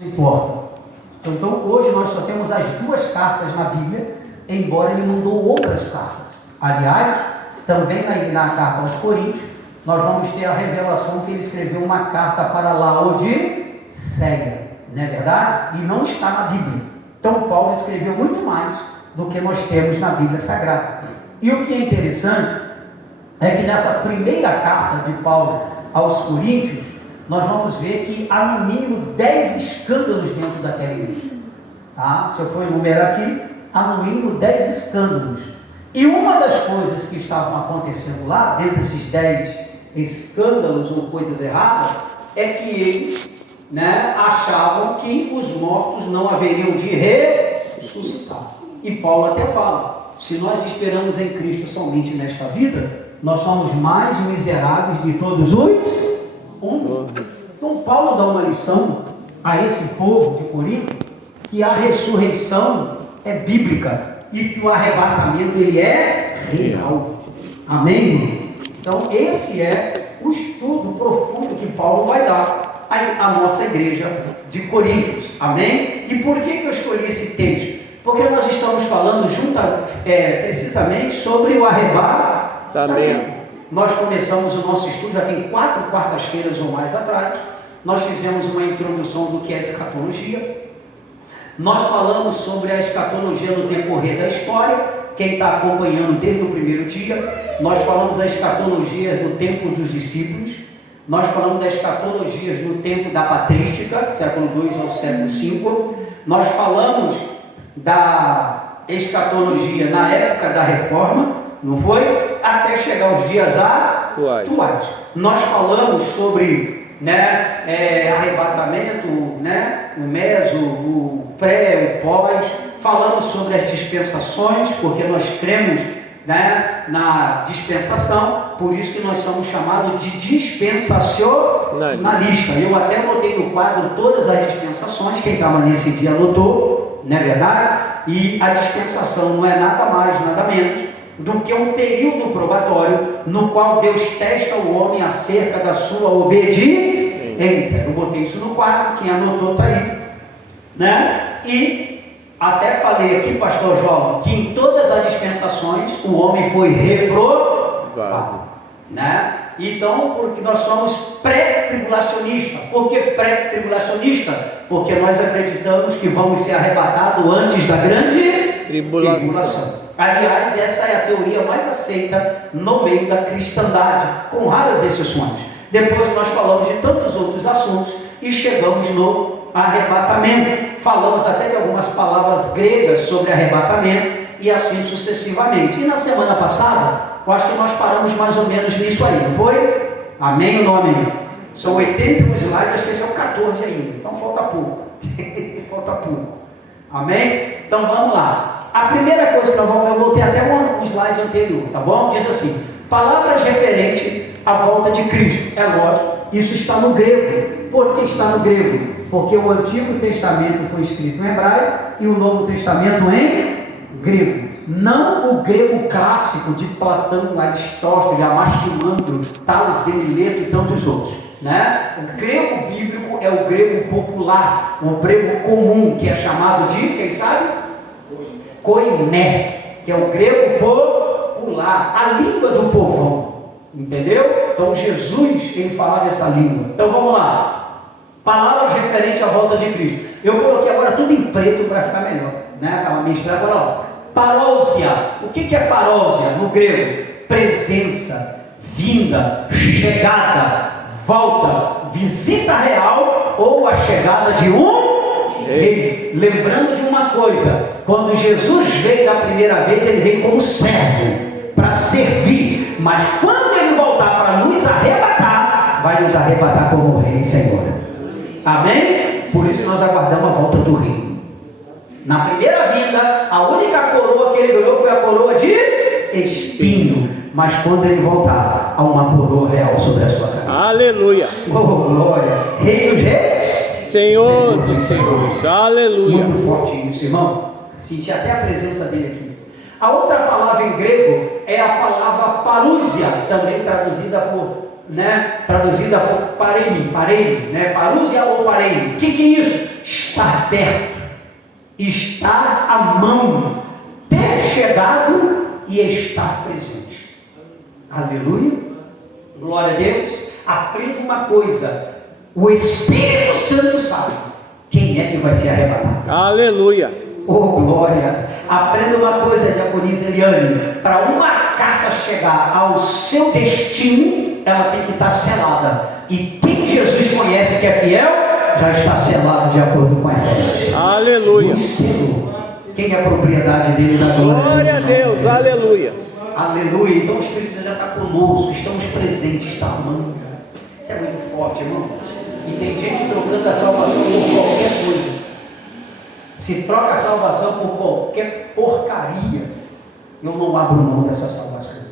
Não importa. Então hoje nós só temos as duas cartas na Bíblia, embora ele mandou outras cartas. Aliás, também na carta aos Coríntios, nós vamos ter a revelação que ele escreveu uma carta para Laodiceia, não é verdade? E não está na Bíblia. Então Paulo escreveu muito mais do que nós temos na Bíblia Sagrada. E o que é interessante é que nessa primeira carta de Paulo aos Coríntios, nós vamos ver que há no mínimo 10 escândalos dentro daquela igreja. Tá? Se eu for enumerar aqui, há no mínimo 10 escândalos. E uma das coisas que estavam acontecendo lá, dentro desses 10 escândalos ou coisas erradas, é que eles achavam que os mortos não haveriam de ressuscitar. E Paulo até fala, se nós esperamos em Cristo somente nesta vida, nós somos mais miseráveis de todos os homens. Então Paulo dá uma lição a esse povo de Corinto, que a ressurreição é bíblica e que o arrebatamento ele é real. Amém? Então esse é o estudo profundo que Paulo vai dar à nossa igreja de Coríntios. Amém? E por que eu escolhi esse texto? Porque nós estamos falando precisamente sobre o arrebatamento. Nós começamos o nosso estudo, já tem 4 quartas-feiras ou mais atrás. Nós fizemos uma introdução do que é escatologia. Nós falamos sobre a escatologia no decorrer da história, quem está acompanhando desde o primeiro dia. Nós falamos da escatologia no tempo dos discípulos. Nós falamos da escatologia no tempo da patrística, século II ao século V. Nós falamos da escatologia na época da reforma, não foi? Até chegar aos dias atuais. Nós falamos sobre arrebatamento, o meso, o pré, o pós. Falamos sobre as dispensações, porque nós cremos na dispensação, por isso que nós somos chamados de dispensacionalista. Eu até anotei no quadro todas as dispensações, quem estava nesse dia anotou, não é verdade? E a dispensação não é nada mais, nada menos do que um período probatório no qual Deus testa o homem acerca da sua obediência. Eu botei isso no quadro, quem anotou está aí, E até falei aqui, pastor João, que em todas as dispensações o homem foi reprovado, Então, porque nós somos pré-tribulacionistas. Por que pré-tribulacionista? Porque nós acreditamos que vamos ser arrebatados antes da grande tribulação. Aliás, essa é a teoria mais aceita no meio da cristandade, com raras exceções. Depois nós falamos de tantos outros assuntos e chegamos no arrebatamento. Falamos até de algumas palavras gregas sobre arrebatamento e assim sucessivamente. E na semana passada, eu acho que nós paramos mais ou menos nisso aí, não foi? Amém ou não amém? São 81 slides, acho que são 14 ainda, então falta pouco. Falta pouco. Amém? Então vamos lá. A primeira coisa que nós vamos, eu voltei até um slide anterior, tá bom? Diz assim, palavras referentes à volta de Cristo. É lógico, isso está no grego. Por que está no grego? Porque o Antigo Testamento foi escrito em hebraico e o Novo Testamento em grego. Não o grego clássico de Platão, Aristóteles, Anaximandro, Tales de Mileto e tantos outros. O grego bíblico é o grego popular, o grego comum, que é chamado de, quem sabe? Koiné, que é o grego popular, a língua do povão, entendeu? Então Jesus, ele falava essa língua. Então vamos lá, palavras referentes à volta de Cristo. Eu coloquei agora tudo em preto para ficar melhor, Estava misturado agora, ó. Parousia, o que é parousia no grego? Presença, vinda, chegada, volta, visita real ou a chegada de um rei. Lembrando de uma coisa, quando Jesus veio da primeira vez, ele veio como servo, para servir, mas quando ele voltar para nos arrebatar, vai nos arrebatar como rei e Senhor. Amém? Por isso nós aguardamos a volta do rei. Na primeira vinda, a única coroa que ele ganhou foi a coroa de espinho, mas quando ele voltar, há uma coroa real sobre a sua cabeça. Aleluia! Oh, glória! Rei dos reis, Senhor dos senhores, aleluia! Muito forte isso, irmão. Senti até a presença dele aqui. A outra palavra em grego é a palavra parúsia, também traduzida por parene, parúsia ou parene. O que é isso? perto, estar à mão, ter chegado e estar presente. Aleluia. Glória a Deus. Aprenda uma coisa: o Espírito Santo sabe quem é que vai ser arrebatado. Aleluia. Oh, glória. Aprenda uma coisa, diaconisa Eliane: para uma carta chegar ao seu destino, ela tem que estar selada. E quem Jesus conhece que é fiel, já está selado de acordo com a fé. Aleluia. O selo. Quem é a propriedade dele da glória? Glória a Deus. Aleluia. Aleluia. Então o Espírito Santo já está conosco, estamos presentes, está amando. Isso é muito forte, irmão. E tem gente trocando a salvação por qualquer coisa. Se troca a salvação por qualquer porcaria, eu não abro mão dessa salvação.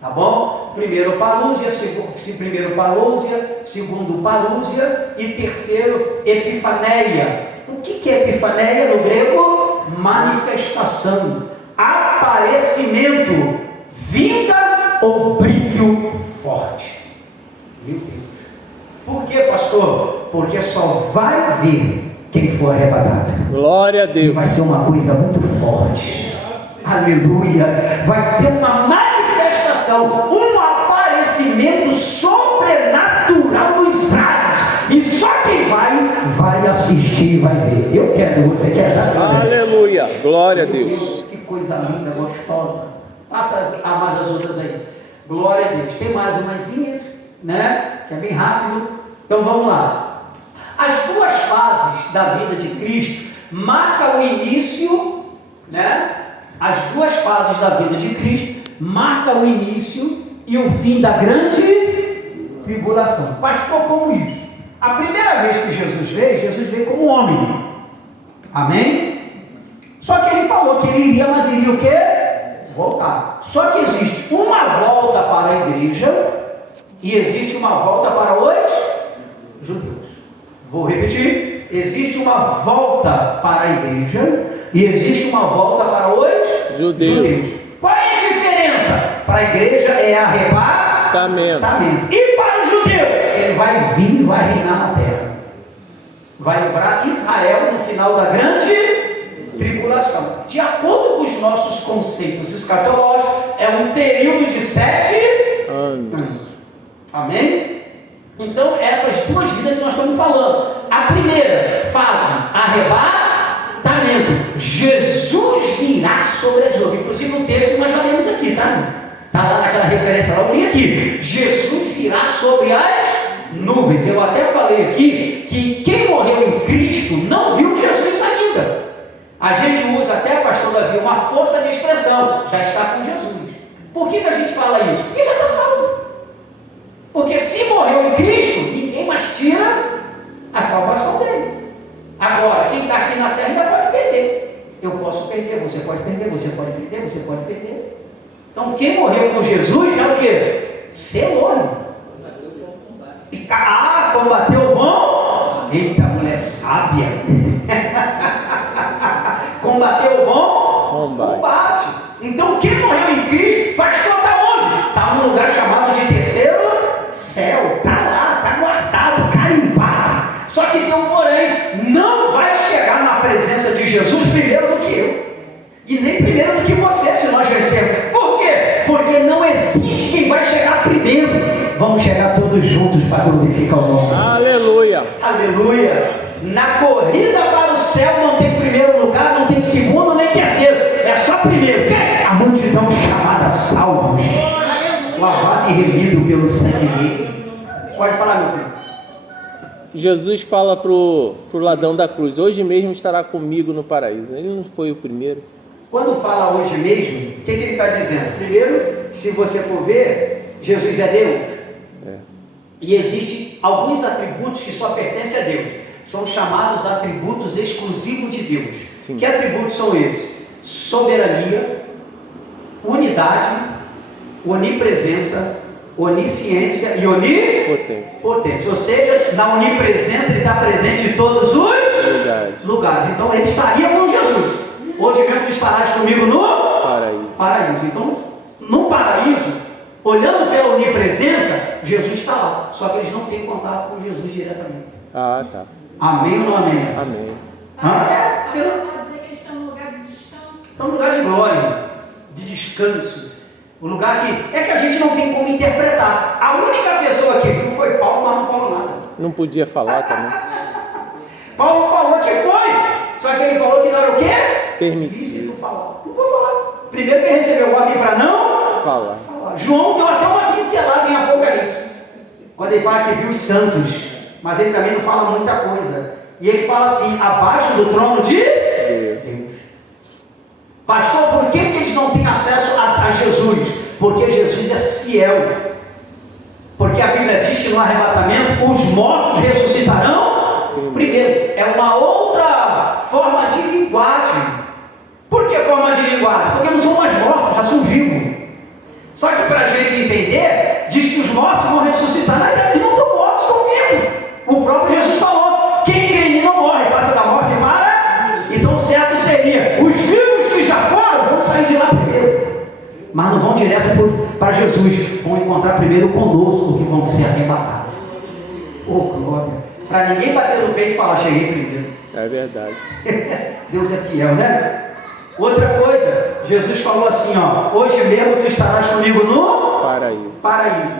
Tá bom? Primeiro parúzia, segundo parúzia e terceiro epifaneia. O que é epifaneia no grego? Manifestação, aparecimento, vinda ou brilho forte. Meu Deus. Por que, pastor? Porque só vai ver quem for arrebatado. Glória a E Deus. vai ser uma coisa muito forte. Aleluia. Vai ser uma manifestação, um aparecimento sobrenatural nos ares. E só quem vai assistir e vai ver. Eu quero, você quer dar? Aleluia. Glória a Deus. Que coisa linda, gostosa. Passa mais as outras aí. Glória a Deus. Tem mais umazinhas, né? Que é bem rápido. Então vamos lá. As duas fases da vida de Cristo marcam o início, né? As duas fases da vida de Cristo marcam o início e o fim da grande tribulação. Pastor, como isso? A primeira vez que Jesus veio como homem. Amém? Só que ele falou que ele iria, mas iria o quê? Voltar. Só que existe uma volta para a igreja e existe uma volta para os judeus. Vou repetir: existe uma volta para a igreja e existe uma volta para os judeus. Qual é a diferença? Para a igreja é arrebatamento. E para os judeus, ele vai vir e vai reinar na terra. Vai livrar Israel no final da grande tribulação. De acordo com os nossos conceitos escatológicos, é um período de 7 anos. Amém? Então, essas duas vidas que nós estamos falando. A primeira fase, arrebatamento. Jesus virá sobre as nuvens. Inclusive o texto que nós já lemos aqui, tá? Está lá naquela referência lá, eu li aqui. Jesus virá sobre as nuvens. Eu até falei aqui que quem morreu em Cristo não viu Jesus ainda. A gente usa até, pastor Davi, uma força de expressão. Já está com Jesus. Por que a gente fala isso? Porque já está salvo. Porque se morreu em Cristo, ninguém mais tira a salvação dele. Agora, quem está aqui na terra ainda pode perder. Eu posso perder, você pode perder, você pode perder, você pode perder. Então, quem morreu com Jesus já é o quê? Selou. Combateu o bom? Eita, mulher sábia. Combateu o bom? Combate. Então, quem morreu em Cristo, pastor, está onde? Está num lugar chamado de terceiro céu. Está lá, está guardado, carimbado. Só que tem um porém: não vai chegar na presença de Jesus primeiro do que eu. E nem primeiro do que você, se nós vencermos. Por quê? Porque não existe quem vai chegar primeiro. Vamos chegar todos juntos para glorificar o nome. Aleluia. Aleluia. Na corrida para o céu não tem primeiro lugar, não tem segundo nem terceiro. É só primeiro. Quem? A multidão chamada salvos. Lavado e remido pelo sangue dele. Pode falar, meu filho. Jesus fala pro ladrão da cruz: hoje mesmo estará comigo no paraíso. Ele não foi o primeiro. Quando fala hoje mesmo, o que ele está dizendo? Primeiro, se você for ver, Jesus é Deus. E existem alguns atributos que só pertencem a Deus. São chamados atributos exclusivos de Deus. Sim. Que atributos são esses? Soberania, unidade, onipresença, onisciência e onipotência. Ou seja, na onipresença ele está presente em todos os lugares. Então ele estaria com Jesus. Hoje mesmo tu estarás comigo no paraíso. Então, no paraíso, olhando pela onipresença, Jesus está lá. Só que eles não têm contato com Jesus diretamente. Tá. Amém ou não amém? Amém. Pode dizer que eles estão num lugar de descanso. Estão num lugar de glória, de descanso. O lugar que a gente não tem como interpretar. A única pessoa que viu foi Paulo, mas não falou nada. Não podia falar também. Paulo falou que foi, só que ele falou que não era o quê? Permitido. Lícito falar. Não vou falar. Primeiro que ele recebeu ordem para não Falar. João deu até uma pincelada em Apocalipse, quando ele fala que viu os santos, mas ele também não fala muita coisa. E ele fala assim, abaixo do trono de Deus. Pastor, por que eles não têm acesso a Jesus? Porque Jesus é fiel. Porque a Bíblia diz que no arrebatamento os mortos ressuscitarão primeiro. É uma outra forma de linguagem. Por que forma de linguagem? Porque não são mais mortos, já são vivos. Só que para a gente entender, diz que os mortos vão ressuscitar. Na verdade, eles não estão mortos, estão vivos. O próprio Jesus falou, quem crê em mim não morre, passa da morte para... Então o certo seria, os vivos que já foram, vão sair de lá primeiro. Mas não vão direto para Jesus, vão encontrar primeiro conosco, que vão ser arrebatados. Glória. Para ninguém bater no peito e falar, cheguei primeiro. É verdade. Deus é fiel, né? Outra coisa, Jesus falou assim, hoje mesmo tu estarás comigo no paraíso.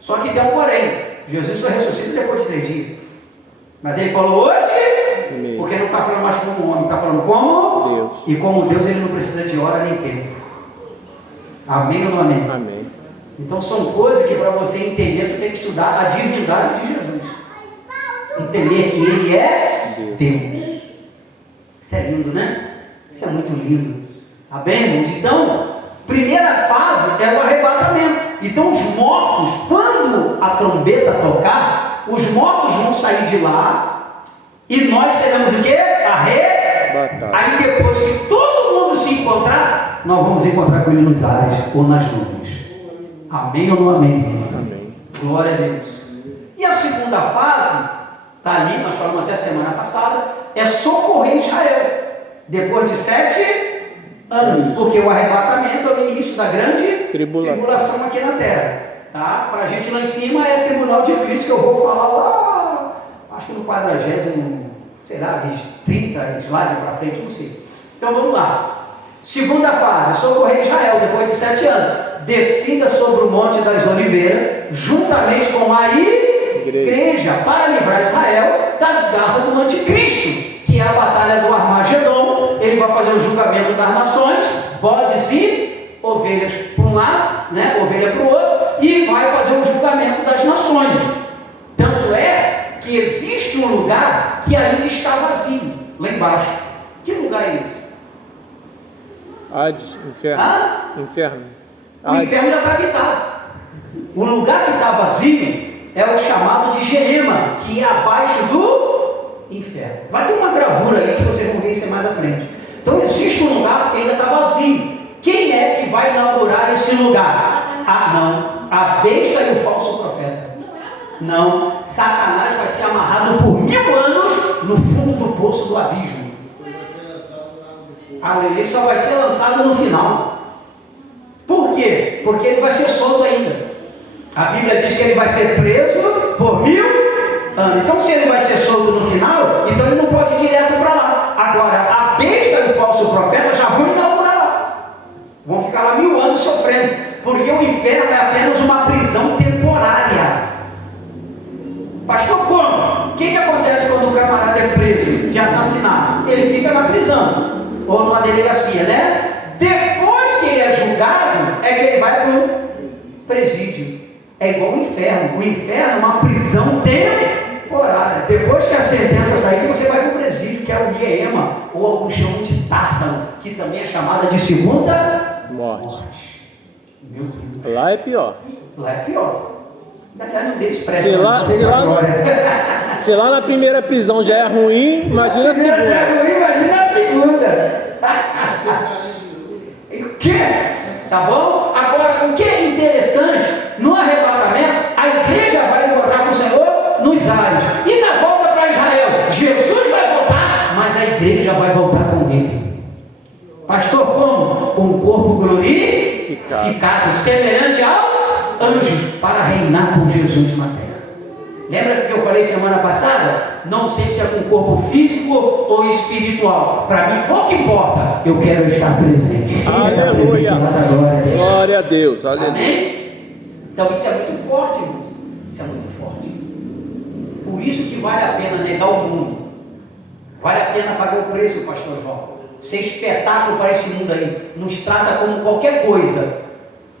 Só que tem um porém, Jesus só ressuscita depois de 3 dias. Mas ele falou hoje, porque não está falando mais como homem, está falando como Deus. E como Deus ele não precisa de hora nem tempo. Amém ou não amém? Amém. Então são coisas que para você entender, tu tem que estudar a divindade de Jesus. Entender que ele é Deus. Isso é lindo, né? Isso é muito lindo. Tá bem, irmãos? Então, primeira fase é o arrebatamento. Então, os mortos, quando a trombeta tocar, os mortos vão sair de lá e nós seremos o quê? Arrebatados. Aí, depois que todo mundo se encontrar, nós vamos encontrar com ele nos ares ou nas nuvens. Amém ou não amém? Amém. Glória a Deus. E a segunda fase, está ali, nós falamos até semana passada, é socorrer Israel. Depois de 7 anos, porque o arrebatamento é o início da grande tribulação aqui na terra, tá? Para a gente lá em cima é tribunal de Cristo, que eu vou falar lá, acho que no 40º, sei lá, 30 slide para frente, não sei. Então vamos lá. Segunda fase, socorrer Israel, depois de 7 anos. Descida sobre o Monte das Oliveiras, juntamente com a igreja, para livrar Israel das garras do anticristo, que é a batalha do Armagedon. Ele vai fazer o julgamento das nações, bodes e ovelhas para um lado, né, ovelha para o outro, e vai fazer o julgamento das nações. Tanto é que existe um lugar que ainda está vazio, lá embaixo. Que lugar é esse? Hades, inferno. Inferno. O inferno já está habitado. O lugar que está vazio é o chamado de Geema, que é abaixo do inferno. Vai ter uma gravura aí que vocês vão ver isso mais à frente. Então existe um lugar que ainda está vazio. Quem é que vai inaugurar esse lugar? Não, a besta e o falso profeta. Não, Satanás vai ser amarrado por 1000 anos no fundo do poço do abismo. Aleluia, só vai ser lançado no final. Por quê? Porque ele vai ser solto ainda. A Bíblia diz que ele vai ser preso por 1000 anos. Então, se ele vai ser solto no final, então ele não pode ir direto para lá. Agora, a besta e o falso profeta já vão inaugurar lá. Vão ficar lá 1000 anos sofrendo. Porque o inferno é apenas uma prisão temporária. Pastor, como? O que acontece quando o camarada é preso de assassinato? Ele fica na prisão ou numa delegacia, né? Depois que ele é julgado, é que ele vai para o presídio. É igual o inferno. O inferno é uma prisão temporária. Depois que a sentença sair, você vai para o presídio, que é o Geema, ou alguns chamam de Tártaro, que também é chamada de segunda morte. Meu Deus. Lá é pior. Lá é pior. Se lá na primeira prisão já é ruim, imagina a segunda. Já é ruim, imagina a segunda. O que? Tá bom? Agora, o que é interessante, no arrebatamento, a igreja vai encontrar com o Senhor nos ares. E na volta para Israel, Jesus vai voltar, mas a igreja vai voltar com ele. Pastor, como? Com o corpo glorificado, semelhante aos anjos, para reinar com Jesus na terra. Lembra que eu falei semana passada? não sei se é com corpo físico ou espiritual. Para mim, pouco importa. Eu quero estar presente. Aleluia. Glória a Deus. Aleluia. Amém? Então isso é muito forte, irmãos. Isso é muito forte. Por isso que vale a pena negar o mundo. Vale a pena pagar o preço, pastor João. Ser espetáculo para esse mundo aí. Nos trata como qualquer coisa.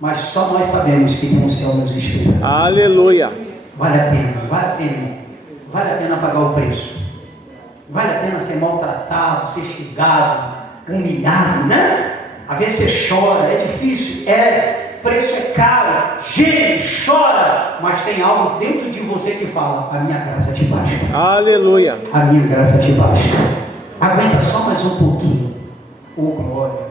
Mas só nós sabemos que tem um céu nos esperando. Aleluia. Vale a pena, irmão. Vale a pena pagar o preço. Vale a pena ser maltratado, ser estigado, humilhado, né? Às vezes você chora, é difícil, preço é caro, geme, chora, mas tem algo dentro de você que fala: a minha graça te basta. Aleluia. A minha graça te basta. Aguenta só mais um pouquinho. Oh, glória.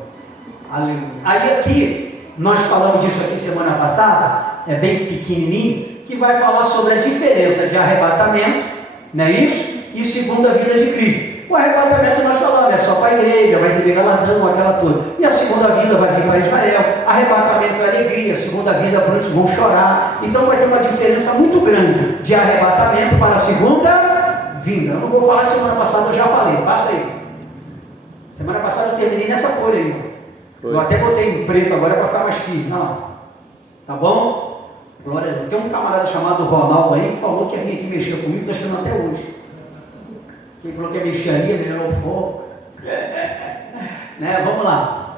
Aleluia. Aí aqui, nós falamos disso aqui semana passada, é bem pequenininho, que vai falar sobre a diferença de arrebatamento, não é isso? E segunda vinda de Cristo. O arrebatamento nós falamos, é só para a igreja, vai receber galardão, aquela toda. E a segunda vinda vai vir para Israel. Arrebatamento é alegria, segunda vinda para muitos vão chorar. Então vai ter uma diferença muito grande de arrebatamento para a segunda vinda. Eu não vou falar de semana passada, eu já falei, passa aí. Semana passada eu terminei nessa folha aí. Eu até botei em preto agora para ficar mais firme. Não, tá bom? Glória a Deus. Tem um camarada chamado Ronaldo aí que falou que ia vir aqui mexer comigo, está achando até hoje. Ele falou que ia mexer ali, melhorou o foco. Né? Vamos lá.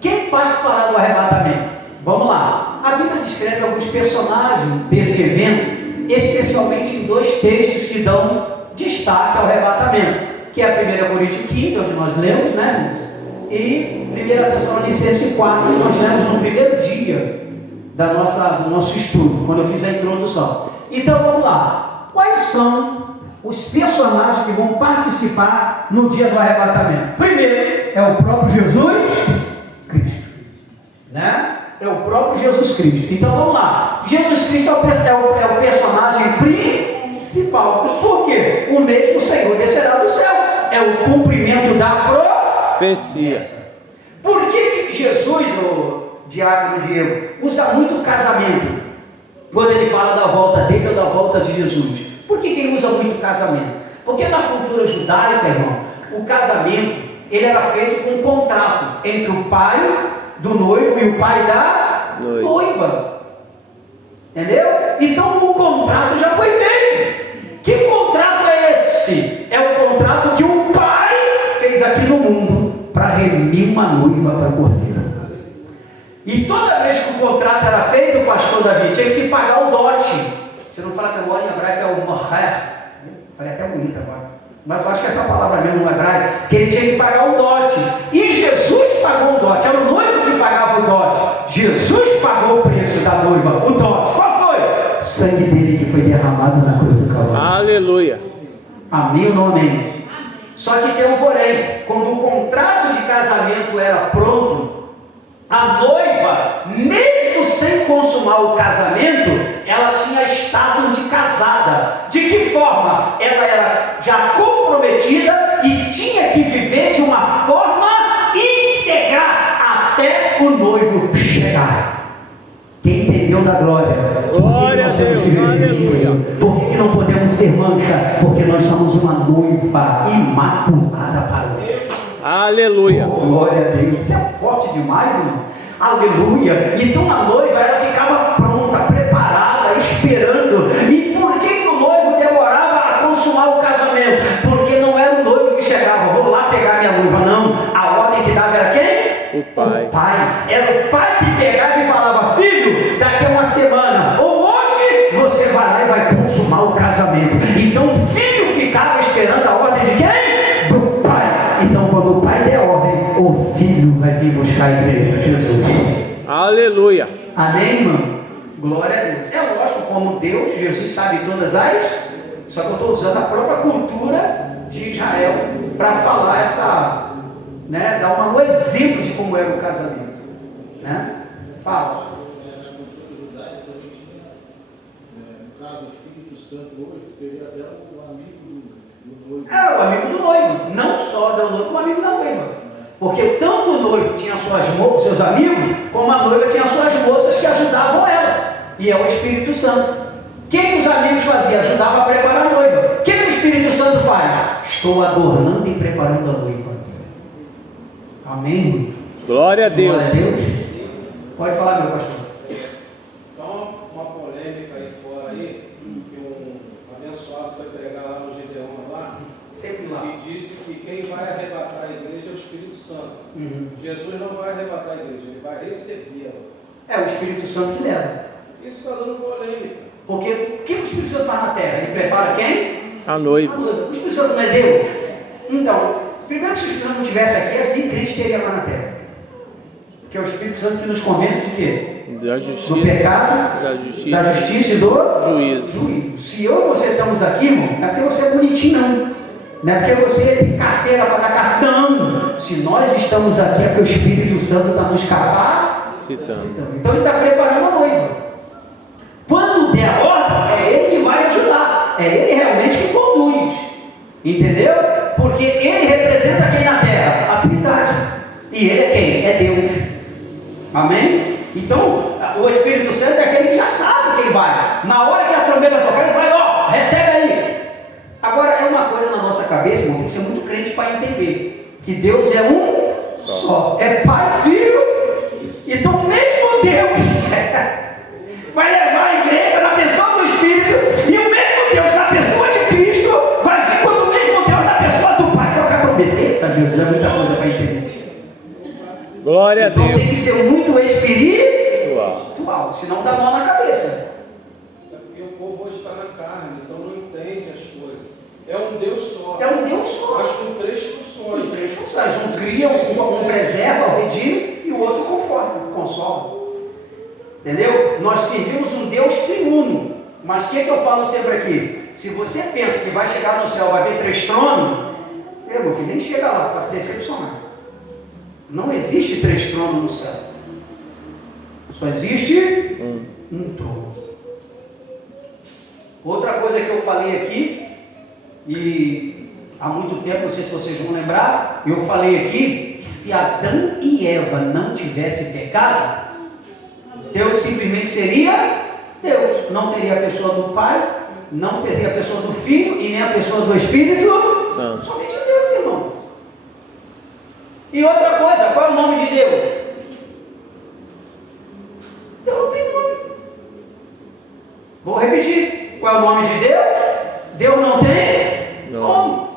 Quem participará do arrebatamento? Vamos lá. A Bíblia descreve alguns personagens desse evento, especialmente em dois textos que dão destaque ao arrebatamento, que é a 1 Coríntios 15, onde nós lemos, né, irmãos? E 1 Tessalonicenses 4, que nós lemos no primeiro dia do nosso estudo, quando eu fiz a introdução. Então vamos lá. Quais são os personagens que vão participar no dia do arrebatamento? Primeiro é o próprio Jesus Cristo, né? É o próprio Jesus Cristo. Então vamos lá. Jesus Cristo é o personagem principal. Por quê? O mesmo Senhor descerá do céu. É o cumprimento da profecia. Por que Jesus, o Diácono Diego, usa muito casamento quando ele fala da volta dele ou da volta de Jesus? Por que ele usa muito casamento? Porque na cultura judaica, irmão, o casamento ele era feito com um contrato entre o pai do noivo e o pai da noiva. Entendeu? Então o contrato já foi feito. Que contrato é esse? É o contrato que o pai fez aqui no mundo para remir uma noiva para cordeiro. E toda vez que o contrato era feito, o pastor Davi, tinha que se pagar o dote. Você não fala memória em hebraico, é o moher. Falei até bonito agora. Mas eu acho que essa palavra mesmo no hebraico, que ele tinha que pagar o dote. E Jesus pagou o dote. Era o noivo que pagava o dote. Jesus pagou o preço da noiva, o dote. Qual foi? O sangue dele que foi derramado na cruz do Calvário. Aleluia. Amém ou não amém? Só que tem um porém. Quando o contrato de casamento era pronto, a noiva, mesmo sem consumar o casamento, ela tinha status de casada. De que forma? Ela era já comprometida e tinha que viver de uma forma íntegra até o noivo chegar. Quem entendeu da glória? Glória a Deus, aleluia. Por que não podemos ter mancha? Porque nós somos uma noiva imaculada para o Deus. Aleluia. Oh, glória a Deus. Isso é forte demais, irmão. Aleluia. Então a noiva, ela ficava pronta, preparada, esperando. E por que o noivo demorava a consumar o casamento? Porque não era o noivo que chegava, vou lá pegar minha noiva. Não, a ordem que dava era quem? O pai. O pai. Era o pai que pegava e falava: filho, daqui a uma semana ou hoje você vai lá e vai consumar o casamento. Então o filho ficava esperando a ordem de quem? Do pai. Então quando o pai der ordem, o filho vai vir buscar a igreja, Jesus. Aleluia. Amém, irmão? Glória a Deus. É lógico, como Deus, Jesus sabe todas as... Só que eu estou usando a própria cultura de Israel para falar essa... né, dar um exemplo de como era o casamento. Né? Fala. No caso, o Espírito Santo hoje seria até o amigo do noivo. É, o amigo do noivo. Não só do noivo, o amigo da noiva. Porque tanto o noivo tinha seus amigos, como a noiva tinha suas moças que ajudavam ela. E é o Espírito Santo. O que os amigos faziam? Ajudavam a preparar a noiva. O que o Espírito Santo faz? Estou adornando e preparando a noiva. Amém? Glória a Deus. Glória a Deus. Pode falar, meu pastor. Então, uma polêmica aí fora aí, que um abençoado foi pregar lá no Gideon lá, Sempre lá. e disse que quem vai arrebatar a igreja é o Espírito Santo. Jesus não vai arrebatar a igreja, ele vai recebê-la. É o Espírito Santo que leva. Isso está dando polêmica. Porque o que o Espírito Santo faz na terra? Ele prepara quem? A noiva. A noiva. O Espírito Santo não é Deus? Então, primeiro, se o Espírito Santo não estivesse aqui, nem crente teria lá na terra. Que é o Espírito Santo que nos convence de quê? Da Do justiça. pecado, Da justiça. da justiça e do Juízo. Se eu e você estamos aqui, irmão, não é porque você é bonitinho, não. Não é porque você tem carteira para dar cartão. Se nós estamos aqui, é porque o Espírito Santo está nos capacitando. Então ele está preparando a noiva. Quando der a ordem, é ele que vai ajudar. É ele realmente que conduz. Entendeu? Porque ele representa quem na terra? A Trindade. E ele é quem? É Deus. Amém? Então, o Espírito Santo é aquele que já sabe quem vai. Na hora que a trombeta tocar, ele vai, ó, recebe aí. Agora, é uma coisa na nossa cabeça, irmão, tem que ser muito crente para entender que Deus é um só. É Pai, Filho. Então, o mesmo Deus vai levar a igreja na pessoa do Espírito, e o mesmo Deus na pessoa de Cristo vai vir quando o mesmo Deus na pessoa do Pai tocar a trombeta. Eita, Jesus, é muita coisa para entender. Glória a Então Deus. tem que ser muito espiritual, senão dá mal na cabeça. É porque o povo hoje está na carne, então não entende as coisas. É um Deus só. É um Deus só. Mas com três funções. Tem três funções. Um cria, um preserva, um redime, e o outro conforta, consola. Entendeu? Nós servimos um Deus triuno. Mas o que eu falo sempre aqui? Se você pensa que vai chegar no céu, vai ver 3 tronos, meu filho, nem chega lá, para se decepcionar. Não existe 3 tronos no céu. Só existe um trono. Outra coisa que eu falei aqui, e há muito tempo, não sei se vocês vão lembrar, eu falei aqui que se Adão e Eva não tivessem pecado, Deus simplesmente seria Deus. Não teria a pessoa do Pai, não teria a pessoa do Filho e nem a pessoa do Espírito Santo. Somente Deus, irmão. E outra coisa, qual é o nome de Deus? Deus não tem nome. Vou repetir. Qual é o nome de Deus? Deus não tem nome.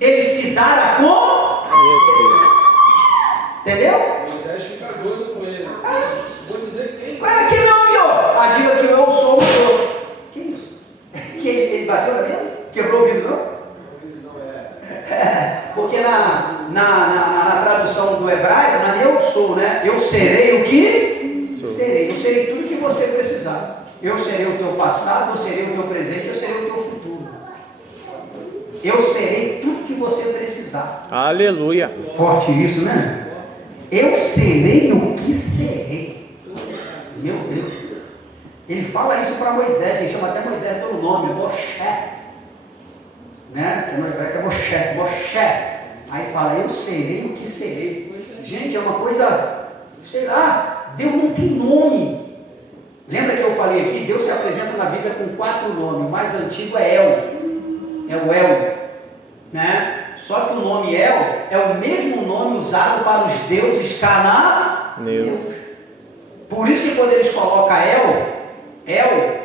Ele se dará como? Entendeu? Moisés fica doido com ele. Vou dizer quem. Qual é que nome, ó? A diga que eu sou o Senhor. Que isso? Que ele bateu na mesa? Quebrou o vidro, não? Porque na tradução do hebraico, não é eu sou, né? Eu serei o que? Serei. Eu serei tudo que você precisar. Eu serei o teu passado, eu serei o teu presente, eu serei o teu futuro. Eu serei tudo que você precisar. Aleluia. Forte isso, né? Eu serei o que serei. Meu Deus. Ele fala isso para Moisés, ele chama até Moisés pelo nome, Moshe. Né? Que no hebraico é Moshe. Aí fala, eu serei o que serei. Gente, é uma coisa, sei lá, Deus não tem nome. Lembra que eu falei aqui, Deus se apresenta na Bíblia com 4 nomes. O mais antigo é El. É o El. Né? Só que o nome El é o mesmo nome usado para os deuses cananeus. Por isso que quando eles colocam El,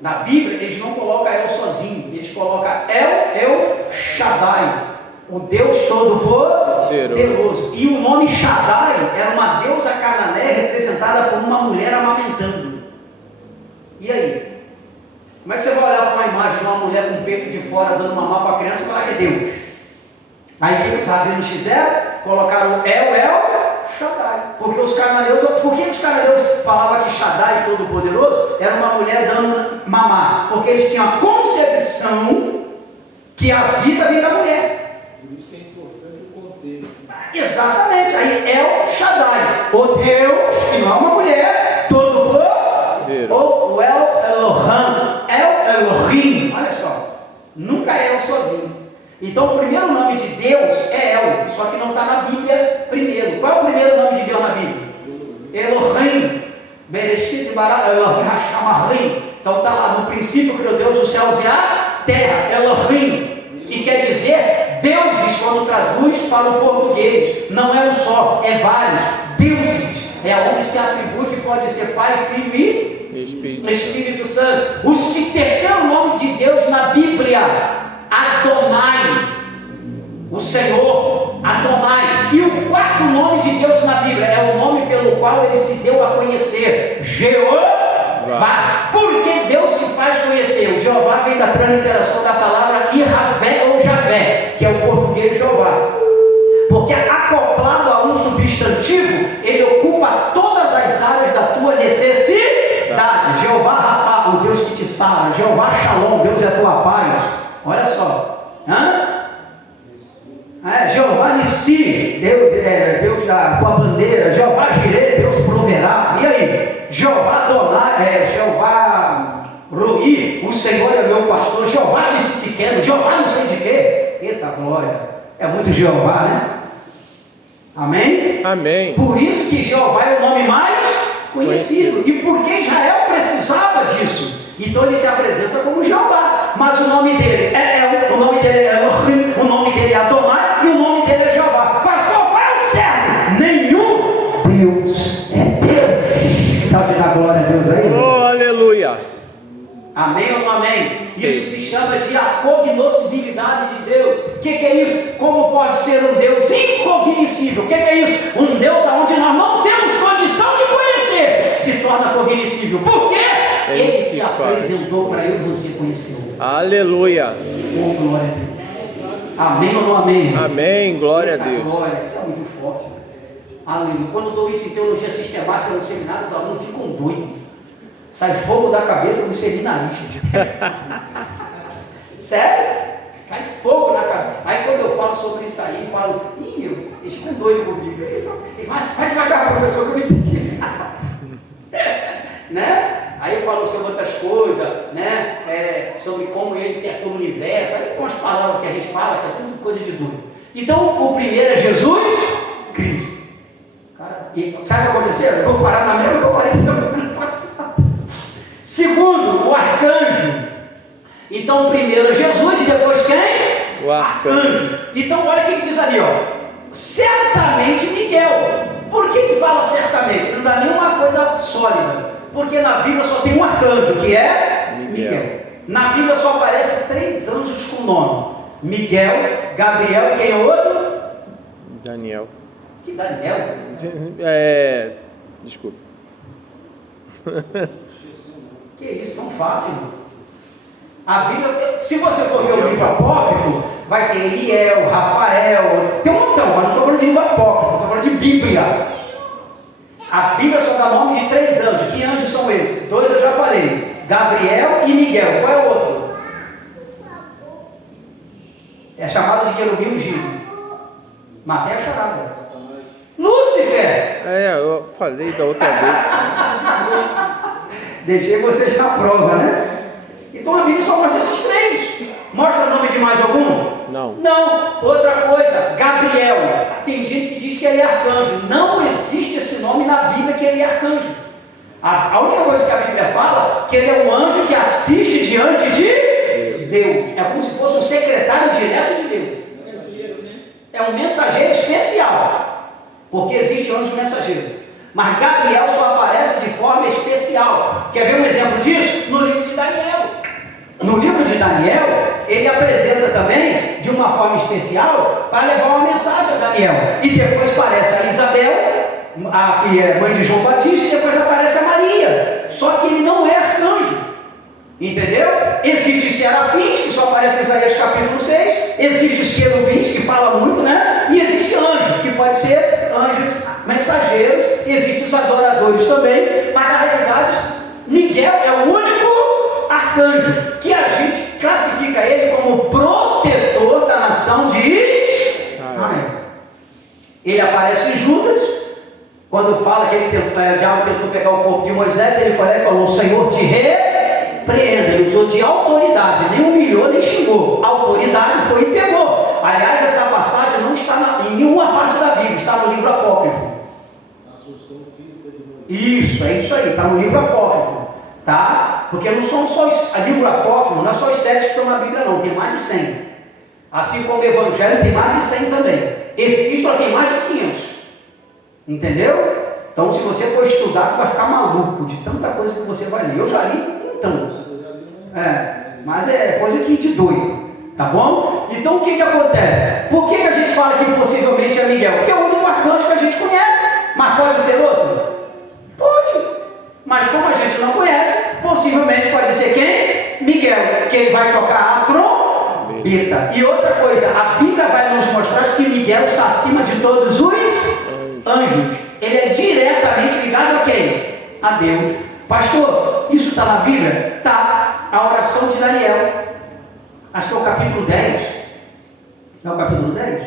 na Bíblia, eles não colocam El sozinho. Eles colocam El Shaddai, o Deus Todo-Poderoso. E o nome Shaddai era uma deusa cananeia representada por uma mulher amamentando. E aí? Como é que você vai olhar para uma imagem de uma mulher com o peito de fora dando mamar para a criança e falar que é Deus? Aí o que os rabinos fizeram? Colocaram El Shaddai. Porque os cananeus, por que os cananeus falavam que Shaddai, Todo-Poderoso, era uma mulher dando mamar? Porque eles tinham a concepção que a vida vem da mulher. Por isso que é importante o contexto. Exatamente. Aí El Shaddai, o Deus, que não é uma mulher, Todo-Poderoso. Ou o El Elohim, olha só, nunca é El sozinho. Então o primeiro nome de Deus é El, só que não está na Bíblia primeiro. Qual é o primeiro nome de Deus na Bíblia? Elohim, Bereshit bara Elohim Hashamahim. Então está lá, no princípio criou Deus os céus e a terra, Elohim. que quer dizer deuses quando traduz para o português. Não é um só, é vários. Deuses é onde se atribui que pode ser Pai, Filho e Espírito Santo. O terceiro nome de Deus na Bíblia, Adonai, o Senhor, Adonai. E o quarto nome de Deus na Bíblia é o nome pelo qual ele se deu a conhecer, Jeová. Por que Deus se faz conhecer? O Jeová vem da transliteração da palavra Yahvé ou Javé, que é o português Jeová. Porque acoplado a um substantivo, ele ocupa todas as áreas da tua necessidade. Jeová Rafa, o Deus que te sara. Jeová Shalom, Deus é a tua paz. Olha só. Jeová Nissi, Deus da tua bandeira. Jeová Jireh, Deus proverá. E aí? Jeová Adonai, Jeová Roi, o Senhor é meu pastor. Jeová Tisiqueno, Jeová não sei de quê. Eita glória, é muito Jeová, né? Amém? Amém. Por isso que Jeová é o nome mais conhecido. E porque Israel precisava disso. Então ele se apresenta como Jeová. Mas o nome dele o nome dele é Elohim, o nome dele é Adonai e o nome dele é Jeová. Pastor, qual é o certo? Nenhum Deus é Deus. Pode dar glória a Deus aí? Oh, aleluia. Amém ou não amém? Sim. Isso se chama de acognoscibilidade de Deus. O que é isso? Como pode ser um Deus incognoscível? O que é isso? Um Deus onde nós não temos condição de conhecer, se torna cognoscível. Por quê? Ele se apresentou para eu e você conhecer. Aleluia. Oh, glória a Deus. Amém ou não amém? Amém, glória a Deus. Glória, isso é muito forte. Aleluia. Quando eu dou isso em teologia sistemática nos seminários, os alunos ficam doidos. Sai fogo da cabeça dos seminaristas. Sério? Cai fogo na cabeça. Aí quando eu falo sobre isso aí, eu falo, eles ficam doidos comigo. Ele fala, vai devagar, professor, que eu não entendi. Né? Aí eu falo sobre outras coisas, né? Sobre como ele interpõe o universo, aí com as palavras que a gente fala, que é tudo coisa de doido. Então, o primeiro é Jesus Cristo. Cara, e sabe o que aconteceu? Eu vou parar na mesma que eu parei semana passada. Segundo, o arcanjo. Então, o primeiro é Jesus e depois quem? O arcanjo. Então, olha o que ele diz ali, ó. Certamente Miguel. Por que ele fala certamente? Não dá nenhuma coisa sólida. Porque na Bíblia só tem um arcanjo, que é Miguel. Na Bíblia só aparecem 3 anjos com nome: Miguel, Gabriel e quem é outro? Daniel. Que Daniel? Desculpa. Que isso, tão fácil. A Bíblia, se você for ver o livro apócrifo, vai ter Eliel, Rafael, tem um montão, mas não estou falando de livro apócrifo, estou falando de Bíblia. A Bíblia só dá nome de 3 anjos. Que anjos são esses? 2 eu já falei: Gabriel e Miguel. Qual é o outro? É chamado de querubim ungido. Matei a charada. Lúcifer! Eu falei da outra vez. Deixei vocês na prova, né? Então a Bíblia só mostra esses 3. Mostra o nome de mais algum? Não. Não. Outra coisa, Gabriel. Tem gente que diz que ele é arcanjo. Não existe esse nome na Bíblia que ele é arcanjo. A única coisa que a Bíblia fala é que ele é um anjo que assiste diante de Deus. É como se fosse um secretário direto de Deus. É um mensageiro especial. Porque existe anjo mensageiro. Mas Gabriel só aparece de forma especial. Quer ver um exemplo disso? No livro de Daniel. No livro de Daniel, ele apresenta também de uma forma especial para levar uma mensagem a Daniel. E depois aparece a Isabel, que é mãe de João Batista, e depois aparece a Maria. Só que ele não é arcanjo. Entendeu? Existem os serafins, que só aparece em Isaías capítulo 6. Existem os querubins, que fala muito, né? E existe anjos, que pode ser anjos mensageiros. Existem os adoradores também. Mas na realidade, Miguel é o único arcanjo que a gente classifica ele como protetor da nação de Israel. Ele aparece em Judas, quando fala que o diabo tentou pegar o corpo de Moisés. Ele foi lá e falou: o Senhor te repreenda. Ele usou de autoridade, nem humilhou nem xingou. A autoridade foi e pegou. Aliás, essa passagem não está em nenhuma parte da Bíblia, está no livro apócrifo. Isso, é isso aí, está no livro apócrifo. Tá? Porque não são só livro apócrifo, não é só os 7 que estão na Bíblia, não, tem mais de 100. Assim como o Evangelho tem mais de 100 também. Epístola tem mais de 500. Entendeu? Então, se você for estudar, tu vai ficar maluco de tanta coisa que você vai ler. Eu já li então. Mas é coisa que te doido. Tá bom? Então, o que acontece? Por que a gente fala que possivelmente é Miguel? Porque é o único arcanjo que a gente conhece. Mas pode ser outro? Pode. Mas como a gente não conhece, possivelmente pode ser quem? Miguel. Que ele vai tocar a trombeta. E outra coisa, a Bíblia vai nos mostrar que Miguel está acima de todos os anjos. Ele é diretamente ligado a quem? A Deus. Pastor, isso está na Bíblia? Está. A oração de Daniel. Acho que é o capítulo 10. É o capítulo 10?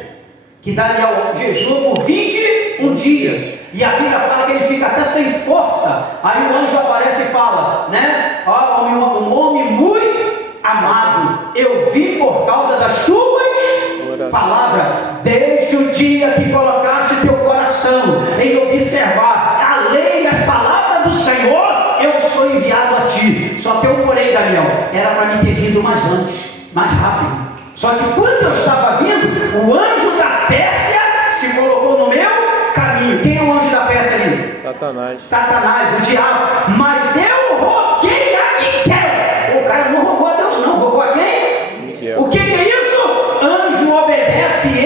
Que Daniel jejua por 21 dias. E a Bíblia fala que ele fica até sem força. Aí o anjo aparece e fala, né? Ó, um homem muito amado. Eu vim por causa das tuas palavras. Desde o dia que colocaste teu coração em observar a lei e as palavras do Senhor, eu sou enviado a ti. Só tem um porém, Daniel. Era para mim ter vindo mais antes, mais rápido. Só que quando eu estava vindo, o anjo da Pérsia se colocou no meu caminho. Quem é o anjo da Pérsia ali? Satanás. Satanás, o diabo. Mas eu roguei a Miguel. O cara não rogou a Deus não, rogou a quem? Miguel. O que é isso? Anjo obedece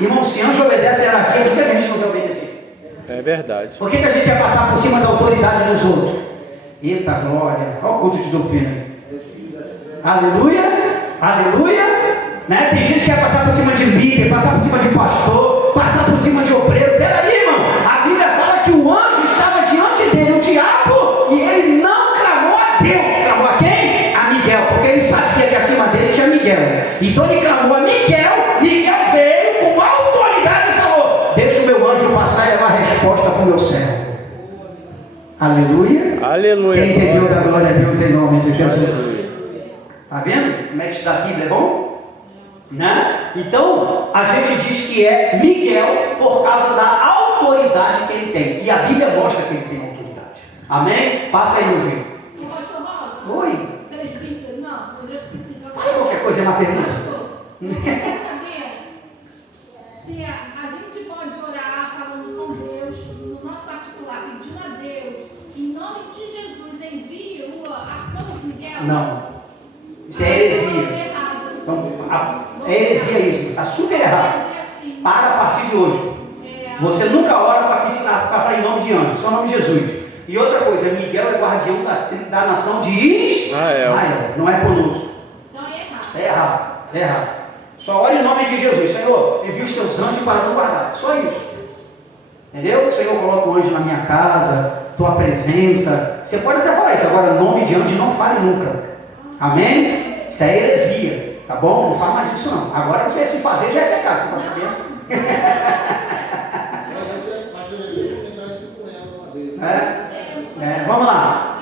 Irmão, se anjo obedece hierarquia, por que a gente não quer obedecer? É verdade. Por que a gente quer passar por cima da autoridade dos outros? Eita glória, olha o culto de doutrina aí. Aleluia, aleluia, né? Tem gente que quer passar por cima de líder, passar por cima de pastor, passar por cima de obreiro. Peraí, irmão, a Bíblia fala que o anjo estava diante dele, o diabo, e ele não clamou a Deus. Clamou a quem? A Miguel, porque ele sabia que acima dele tinha Miguel. Então ele clamou a Miguel, Miguel veio com autoridade e falou: deixa o meu anjo passar e levar a resposta para o meu servo. Aleluia. Aleluia. Quem entendeu da glória a Deus em nome de Jesus? Aleluia. Está vendo? O médico da Bíblia é bom? Né? Então, a gente diz que é Miguel por causa da autoridade que ele tem. E a Bíblia mostra que ele tem autoridade. Amém? Passa aí no vídeo. Pastor Rosa. Oi. Presbítero, não, eu já esqueci. Fala qualquer coisa, é uma pergunta. Pastor, você quer saber se a gente pode orar falando com Deus, no nosso particular, pedindo a Deus, em nome de Jesus, envie o arcanjo Miguel? Não. Isso é heresia. Então, é heresia isso. Está super errado. Para a partir de hoje. Você nunca ora para pedir para falar em nome de anjo, só em nome de Jesus. E outra coisa, Miguel é guardião da nação de Israel. Não é conosco. Então é errado. É errado. É errado. Só ore em nome de Jesus. Senhor, envia os teus anjos para nos guardar. Só isso. Entendeu? Senhor, coloca um anjo na minha casa, tua presença. Você pode até falar isso. Agora, nome de anjo não fale nunca. Amém? Isso é heresia, tá bom? Não fala mais isso não. Agora você se fazer já é pecado, você está sabendo? Vamos lá.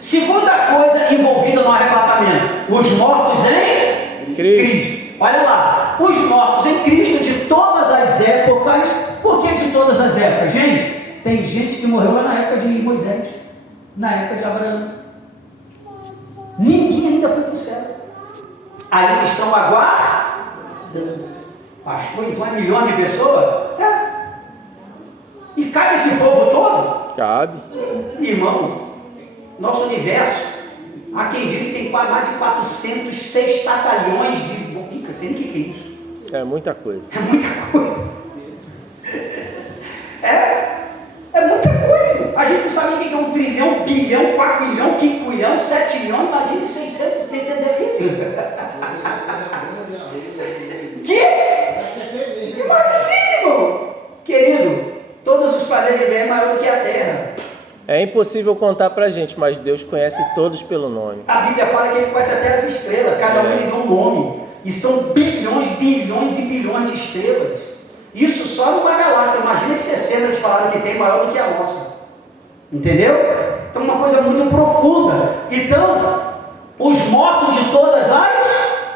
Segunda coisa envolvida no arrebatamento: os mortos em Cristo. Olha lá, os mortos em Cristo de todas as épocas. Por que de todas as épocas? Gente, tem gente que morreu lá na época de Moisés, na época de Abraão. Ninguém ainda foi para o céu. Ainda estão aguardando. Pastor, então é milhões de pessoas? É. E cabe esse povo todo? Cabe. Irmãos, nosso universo, há quem diga que tem mais de 400 sextagalhões de... Não sei nem o que é isso. É muita coisa. É muita coisa. É muita coisa. A gente não sabe nem o que é 1 trilhão, 1 bilhão, 4 bilhão, 5 bilhão, 7 milhões, imagine 600, entendeu? Que? Imagina, irmão. Querido, todos os planetas é maior do que a Terra. É impossível contar pra gente, mas Deus conhece todos pelo nome. A Bíblia fala que Ele conhece até as estrelas, cada um lhe dá um nome. E são bilhões, bilhões e bilhões de estrelas. Isso só numa galáxia. Imagina esses 60 que falaram que tem maior do que a nossa. Entendeu? Então uma coisa muito profunda. Então, os mortos de todas as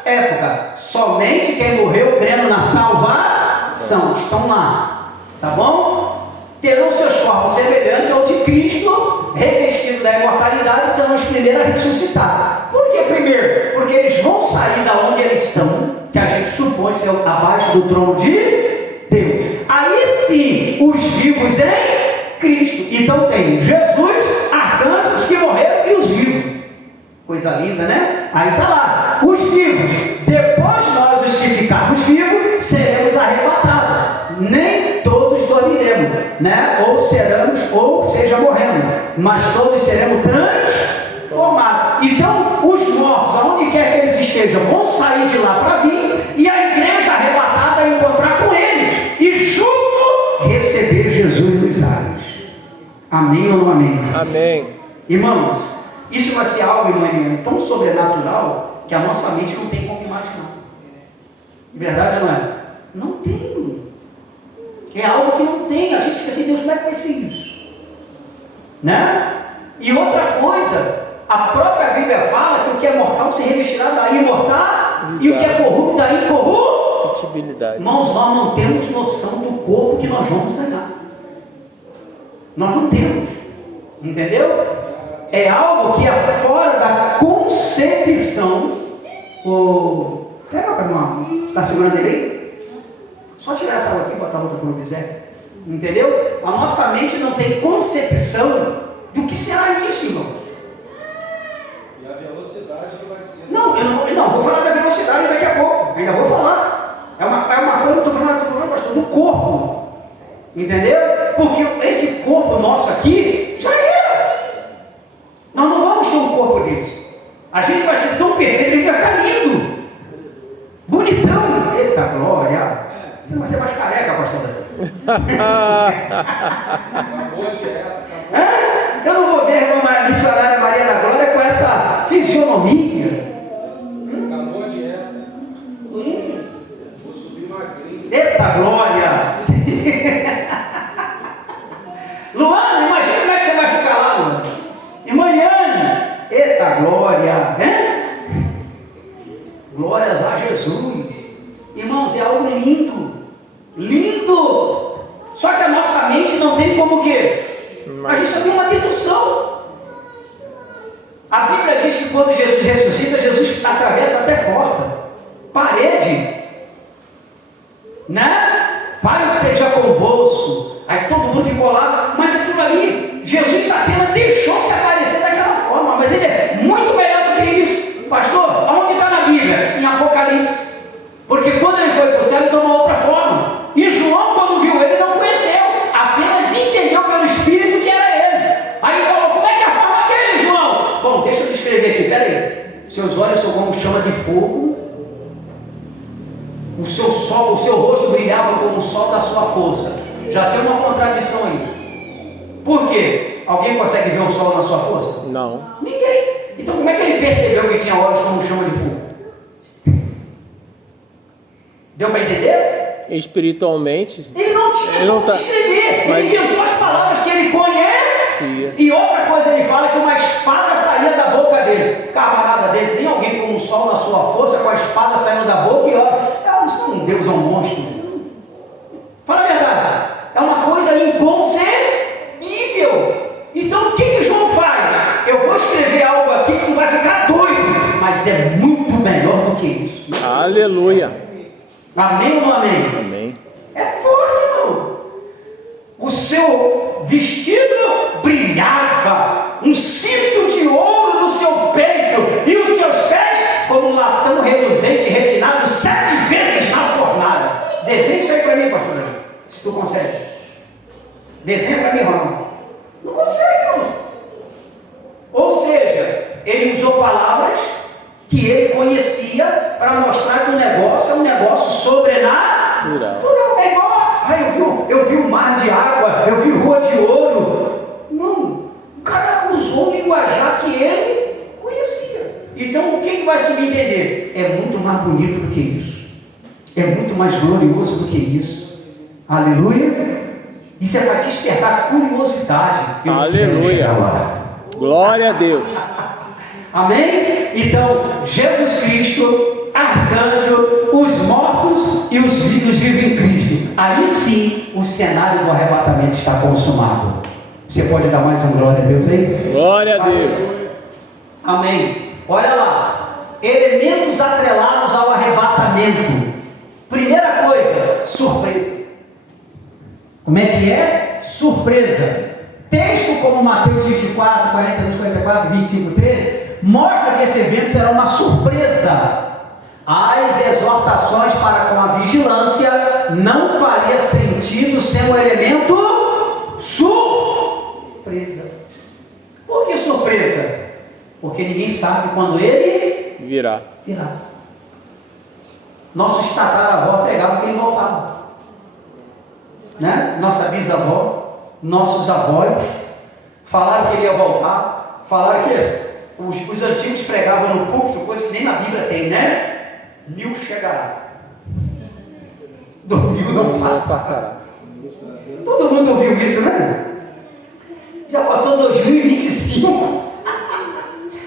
épocas, somente quem morreu crendo na salvação, estão lá. Tá bom? Terão seus corpos semelhantes ao de Cristo, revestido da imortalidade, serão os primeiros a ressuscitar. Por que primeiro? Porque eles vão sair da onde eles estão, que a gente supõe ser abaixo do trono de Deus. Aí sim, os vivos em Cristo. Então tem Jesus, arcanjos que morreram e os vivos. Coisa linda, né? Aí está lá, os vivos. Depois nós, os que ficarmos vivos, seremos arrebatados. Nem todos dormiremos, né? Ou seremos, ou seja, morremos. Mas todos seremos transformados. Então, os mortos, aonde quer que eles estejam, vão sair de lá para vir, e a igreja arrebatada encontrar com eles, e junto receber Jesus nos ares. Amém ou não amém? Amém. Irmãos, isso vai ser algo, irmã, tão sobrenatural que a nossa mente não tem como imaginar. Verdade ou não é? Não tem. É algo que não tem. A gente fica assim, Deus, como é que vai ser isso? Né? E outra coisa, a própria Bíblia fala que o que é mortal se revestirá da imortal, e o que é corrupto da incorruptibilidade. Irmãos, nós não temos noção do corpo que nós vamos ganhar. Nós não temos. Entendeu? É algo que é fora da concepção. Pega para irmão, está segurando ele aí? Só tirar essa água aqui e botar outra quando quiser. Entendeu? A nossa mente não tem concepção do que será isso, irmão. E a velocidade que vai ser. Não, vou falar da velocidade daqui a pouco. Ainda vou falar. É uma coisa, eu estou falando, pastor, do corpo. Entendeu? Porque esse corpo nosso aqui já era. Nós não vamos ter um corpo desse. A gente vai ser tão perfeito, a gente vai ficar lindo. Bonitão. Eita glória. Você não vai ser mais careca, pastor. Acabou a dieta. Eu não vou ver a irmã missionária Maria da Glória com essa fisionomia. Acabou a dieta. Vou subir magrinho. Eita glória. Luana, imagina como é que você vai ficar lá, Luana. Irmã Liane, eita glória, né? Glórias a Jesus. Irmãos, é algo lindo. Lindo. Só que a nossa mente não tem como o quê? A gente só tem uma dedução. A Bíblia diz que quando Jesus ressuscita, Jesus atravessa até porta, parede, né? Pai seja convosco. Aí todo mundo ficou lá, mas aquilo ali, Jesus apenas deixou se aparecer daquela forma, mas ele é muito melhor do que isso. Pastor, aonde está na Bíblia? Em Apocalipse. Porque quando ele foi para o céu, ele tomou outra forma. E João, quando viu ele, não conheceu, apenas entendeu pelo Espírito que era ele. Aí ele falou, como é que é a forma dele, João? Bom, deixa eu descrever aqui, peraí. Seus olhos são como chama de fogo. O seu rosto brilhava como o sol da sua força. Já tem uma contradição aí. Por quê? Alguém consegue ver o sol na sua força? Não. Ninguém. Então como é que ele percebeu que tinha olhos como chama de fogo? Deu para entender? Espiritualmente. Ele não tinha como descrever. Mas... Ele inventou as palavras que ele conhece. E outra coisa ele fala que uma espada saía da boca dele. Camarada dele, tem alguém com um sol na sua força, com a espada saindo da boca e olha. Isso não é um Deus, é um monstro. Fala a verdade. É uma coisa inconcebível. Então o que João faz? Eu vou escrever algo aqui que não vai ficar doido, mas é muito melhor do que isso. Aleluia. Amém ou não amém? Amém. É forte, irmão. O seu vestido brilhava, um cinto de ouro no seu peito, e os seus pés como um latão reluzente, refinado 7 vezes na fornalha. Desenha isso aí para mim, pastor, se tu consegue. Desenha para mim, Ronaldo. Não consegue, não. Ou seja, ele usou palavras que ele conhecia para mostrar que o negócio é um negócio sobrenatural. É igual, eu vi um mar de água, eu vi rua de ouro. Não, o cara usou o linguajar que ele conhecia. Então o que vai subentender? É muito mais bonito do que isso. É muito mais glorioso do que isso. Aleluia. Isso é para despertar curiosidade. Aleluia. Glória a Deus. Amém? Então, Jesus Cristo, arcanjo, os mortos e os vivos vivem em Cristo. Aí sim, o cenário do arrebatamento está consumado. Você pode dar mais um glória a Deus aí? Glória a Deus. Amém. Olha lá. elementos atrelados ao arrebatamento. Primeira coisa, surpresa. Como é que é? Surpresa. Texto como Mateus 24, 42, 44, 25, 13, mostra que esse evento será uma surpresa. As exortações para com a vigilância não faria sentido ser um elemento surpresa. Por que surpresa? Porque ninguém sabe quando ele Virá. Nossos tataravó pregavam que ele voltava, né? Nossa bisavó, nossos avós falaram que ele ia voltar, falaram que os antigos pregavam no púlpito, coisa que nem na Bíblia tem, né? Mil chegará, do mil não passará. Todo mundo ouviu isso, né? Já passou 2025.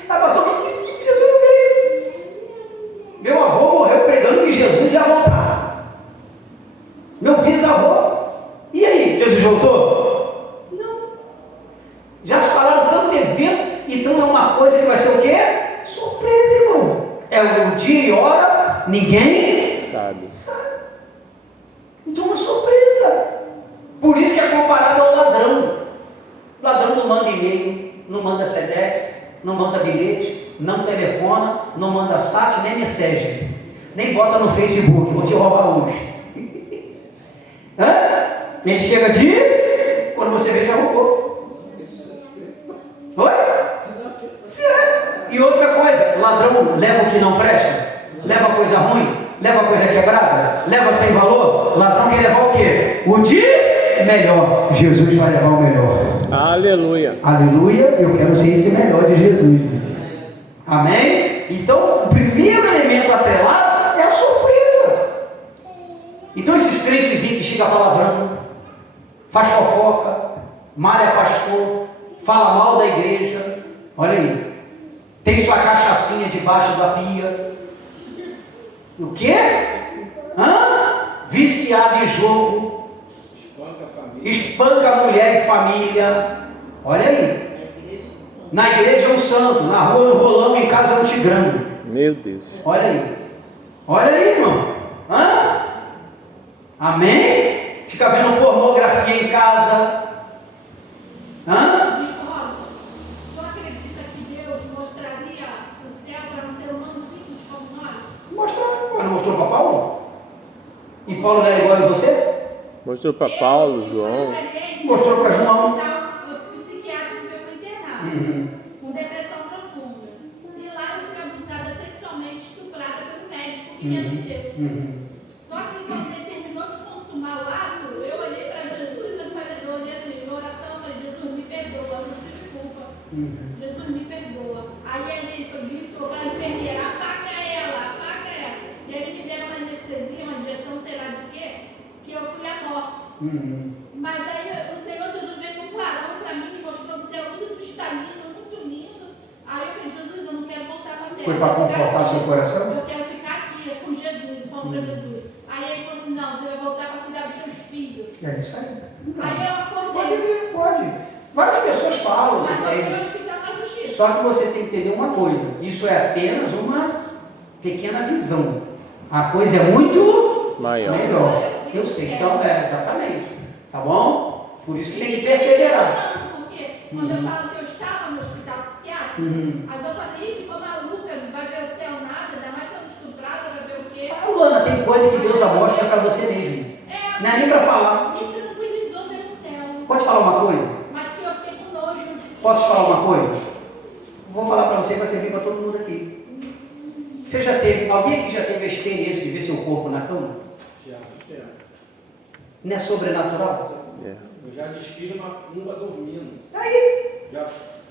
Já passou 25, Jesus não veio. Meu avô morreu pregando que Jesus ia voltar. Meu bisavô. E aí, Jesus voltou? Não. Já falaram tanto evento, então é uma coisa que vai ser o quê? Surpresa, irmão. É o dia e hora, ninguém Sabe. Então é uma surpresa. Por isso que é comparado ao ladrão. O ladrão não manda e-mail, não manda Sedex, não manda bilhete, não telefona, não manda site, nem mensagem, nem bota no Facebook, vou te roubar hoje. Ele chega de quando você vê já roubou. Oi? E outra coisa, ladrão leva o que não presta, leva coisa ruim, leva coisa quebrada, leva sem valor. Ladrão quer levar o quê? O de melhor. Jesus vai levar o melhor. Aleluia. Aleluia, eu quero ser esse melhor de Jesus. Amém? Então, o primeiro elemento atrelado é a surpresa. Então, esses crentezinhos que chegam palavrando, faz fofoca, malha pastor, fala mal da igreja, olha aí, tem sua cachaçinha debaixo da pia. O quê? Viciado em jogo. Espanca a mulher e família. Olha aí. Na igreja é um santo, na rua é um rolão, em casa é um tigrão. Meu Deus. Olha aí. Olha aí, irmão. Amém? Fica vendo pornografia em casa. Só acredita que Deus mostraria o céu para um ser humano simples como nós? Mostrou. Não mostrou para Paulo? E Paulo não é igual a você? Mostrou para Paulo, João. Mostrou para João. O psiquiatra que eu fui internado, com depressão profunda. E lá eu fui abusada sexualmente, estuprada pelo médico que me atendeu. Só que quando ele terminou de consumar o ato, eu olhei para Jesus e falei, assim, em oração, eu falei, Jesus, me perdoa, eu não tive culpa. Jesus, me perdoa. Aí ele gritou para a enfermeira, apaga ela. E ele me deu uma anestesia, uma injeção, sei lá de quê, que eu fui à morte. Mas aí o Senhor Jesus veio com um clarão para mim, me mostrou o céu tudo cristalino, muito lindo. Aí eu falei, Jesus, eu não quero voltar para a terra. Foi para confortar seu coração? Eu quero ficar aqui, com Jesus, vamos para Jesus. Aí ele falou assim, não, você vai voltar para cuidar dos seus filhos. É isso aí. Aí eu acordei. Pode. Várias pessoas falam. Mas eu fui ao hospital na justiça. Só que você tem que entender uma coisa. Isso é apenas uma pequena visão. A coisa é muito Maior. melhor. Eu sei. Então, exatamente. Tá bom? Por isso que tem que perseverar. Porque quando eu falo que eu estava no hospital psiquiátrico, as outras fazem, ficou maluca, não vai ver o céu nada, ainda mais sendo estuprada, vai ver o quê? Luana, tem coisa que Deus amostra para você mesmo. Não é nem para falar. Me tranquilizou ver o céu. Pode falar uma coisa? Mas que eu fiquei com nojo. Posso te falar uma coisa? Vou falar para você, vai servir para todo mundo aqui. Você já teve, alguém aqui já teve a experiência de ver seu corpo na cama? Já. Não é sobrenatural? É. Eu já desfiz uma cumba dormindo. Aí,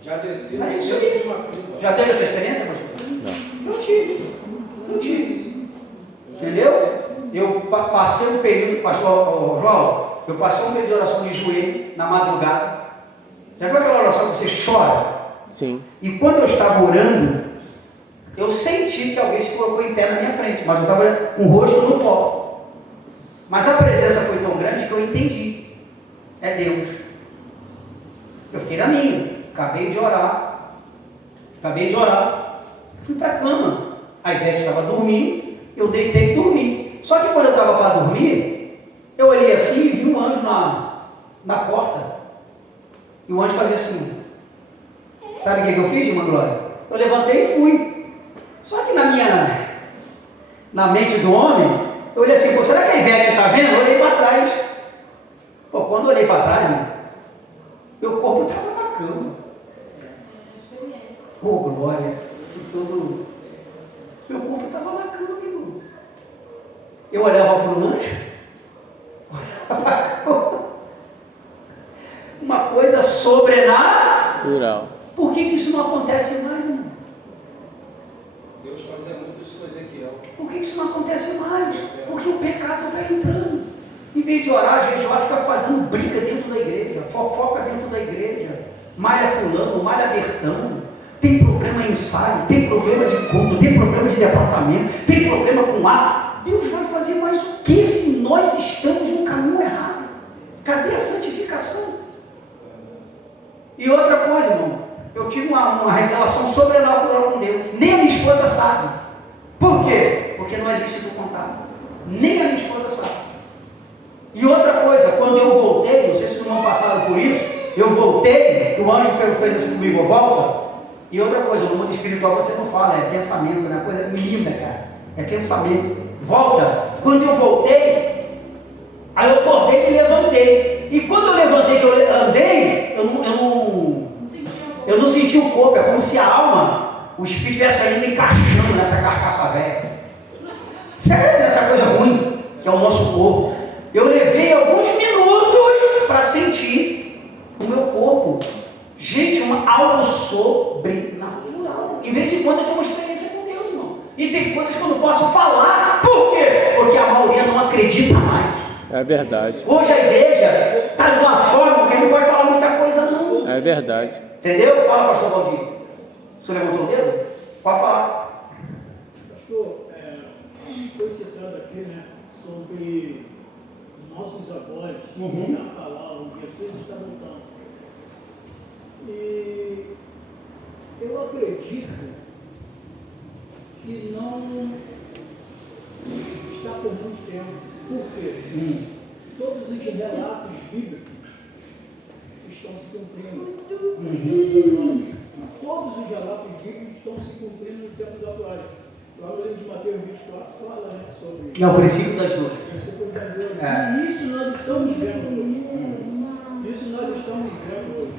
Já desci no É isso centro aí. de uma cumba. já teve essa experiência, pastor? Não. Não tive. Entendeu? Eu passei um período, pastor João, eu passei um período de oração de joelho na madrugada. Já viu aquela oração que você chora? Sim. E quando eu estava orando, eu senti que alguém se colocou em pé na minha frente, mas eu estava com o rosto no pó. Mas a presença foi tão grande que eu entendi. É Deus. Eu fiquei na minha, acabei de orar, fui para a cama. A Ivete estava dormindo, eu deitei e dormi. Só que quando eu estava para dormir, eu olhei assim e vi um anjo na porta. E o anjo fazia assim. Sabe o que eu fiz, irmã Glória? Eu levantei e fui. Só que na mente do homem, eu olhei assim, pô, será que a Ivete está vendo? Eu olhei para trás. Pô, quando eu olhei para trás, meu corpo estava na cama. Pô, Glória, meu corpo estava na cama, irmão. Eu olhava para o anjo, olhava para a cama. Uma coisa sobrenatural. Por que isso não acontece mais, irmão? Deus fazia muito isso com Ezequiel. Por que isso não acontece mais? Porque o pecado está entrando. Em vez de orar, jejuar, fica fazendo briga dentro da igreja, fofoca dentro da igreja, malha fulano, malha bertão, tem problema em ensaio, tem problema de culto, tem problema de departamento, tem problema com ar. Deus vai fazer mais o que se nós estamos no caminho errado? Cadê a santificação? E outra coisa, irmão, eu tive uma revelação sobrenatural com Deus. Nem a minha esposa sabe. Por quê? Porque não é lícito contar. Nem a minha esposa sabe. E outra coisa, quando eu voltei, não sei se não passaram por isso, eu voltei, que o anjo fez assim comigo, volta. E outra coisa, no mundo espiritual você não fala, é pensamento, né? Coisa linda, cara. É pensamento. Volta. Quando eu voltei, aí eu acordei e levantei. E quando eu levantei, que eu andei, eu não senti o corpo. É como se a alma, o espírito estivesse ainda encaixando nessa carcaça velha. Sério, essa coisa ruim, que é o nosso corpo. Eu levei alguns minutos para sentir o meu corpo. Gente, algo sobrenatural. Em vez de quando eu tenho uma experiência com Deus, irmão. E tem coisas que eu não posso falar. Por quê? Porque a maioria não acredita mais. É verdade. Hoje a igreja está de uma forma que não pode falar muita coisa, não. É verdade. Entendeu? Fala, pastor Valdir. O senhor levantou o dedo? Pode falar. Pastor, foi citado aqui, né, sobre nossos avós, já falavam, Jesus está voltando. E eu acredito que não está por muito tempo. Por quê? Todos os relatos bíblicos estão se cumprindo nos tempos atuais. Todos os relatos bíblicos estão se cumprindo nos tempos atuais. Lá no livro de Mateus 24 fala, né, sobre É o princípio das duas. o princípio das duas. E isso nós estamos vendo hoje. Isso nós estamos vendo hoje.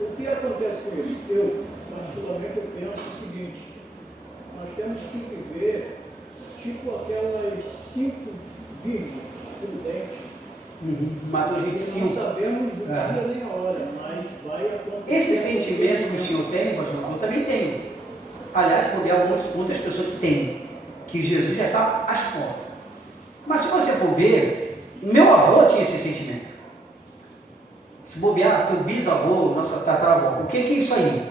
O que acontece com isso? Eu, particularmente, eu penso o seguinte: nós temos que ver, tipo aquelas 5 virgens prudentes. Mateus 25. Não sabemos o dia nem a hora, mas vai acontecer. Esse sentimento que o senhor tem, pastor, eu também tenho. Aliás, por muitas pessoas que têm, que Jesus já está às portas. Mas se você for ver, meu avô tinha esse sentimento. Se bobear, teu bisavô, nossa tataravó, o que é isso aí?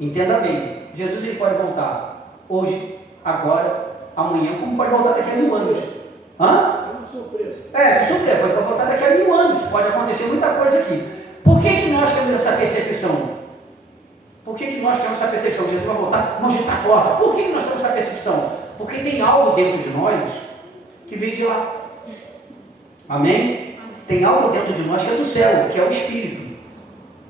Entenda bem, Jesus ele pode voltar hoje, agora, amanhã, como pode voltar daqui a 1000 anos. Hã? É uma surpresa. De surpresa, pode voltar daqui a 1000 anos, pode acontecer muita coisa aqui. Por que nós temos essa percepção? Por que nós temos essa percepção? Jesus vai voltar, mas está porta. Por que nós temos essa percepção? Porque tem algo dentro de nós que vem de lá. Amém? Tem algo dentro de nós que é do céu, que é o Espírito.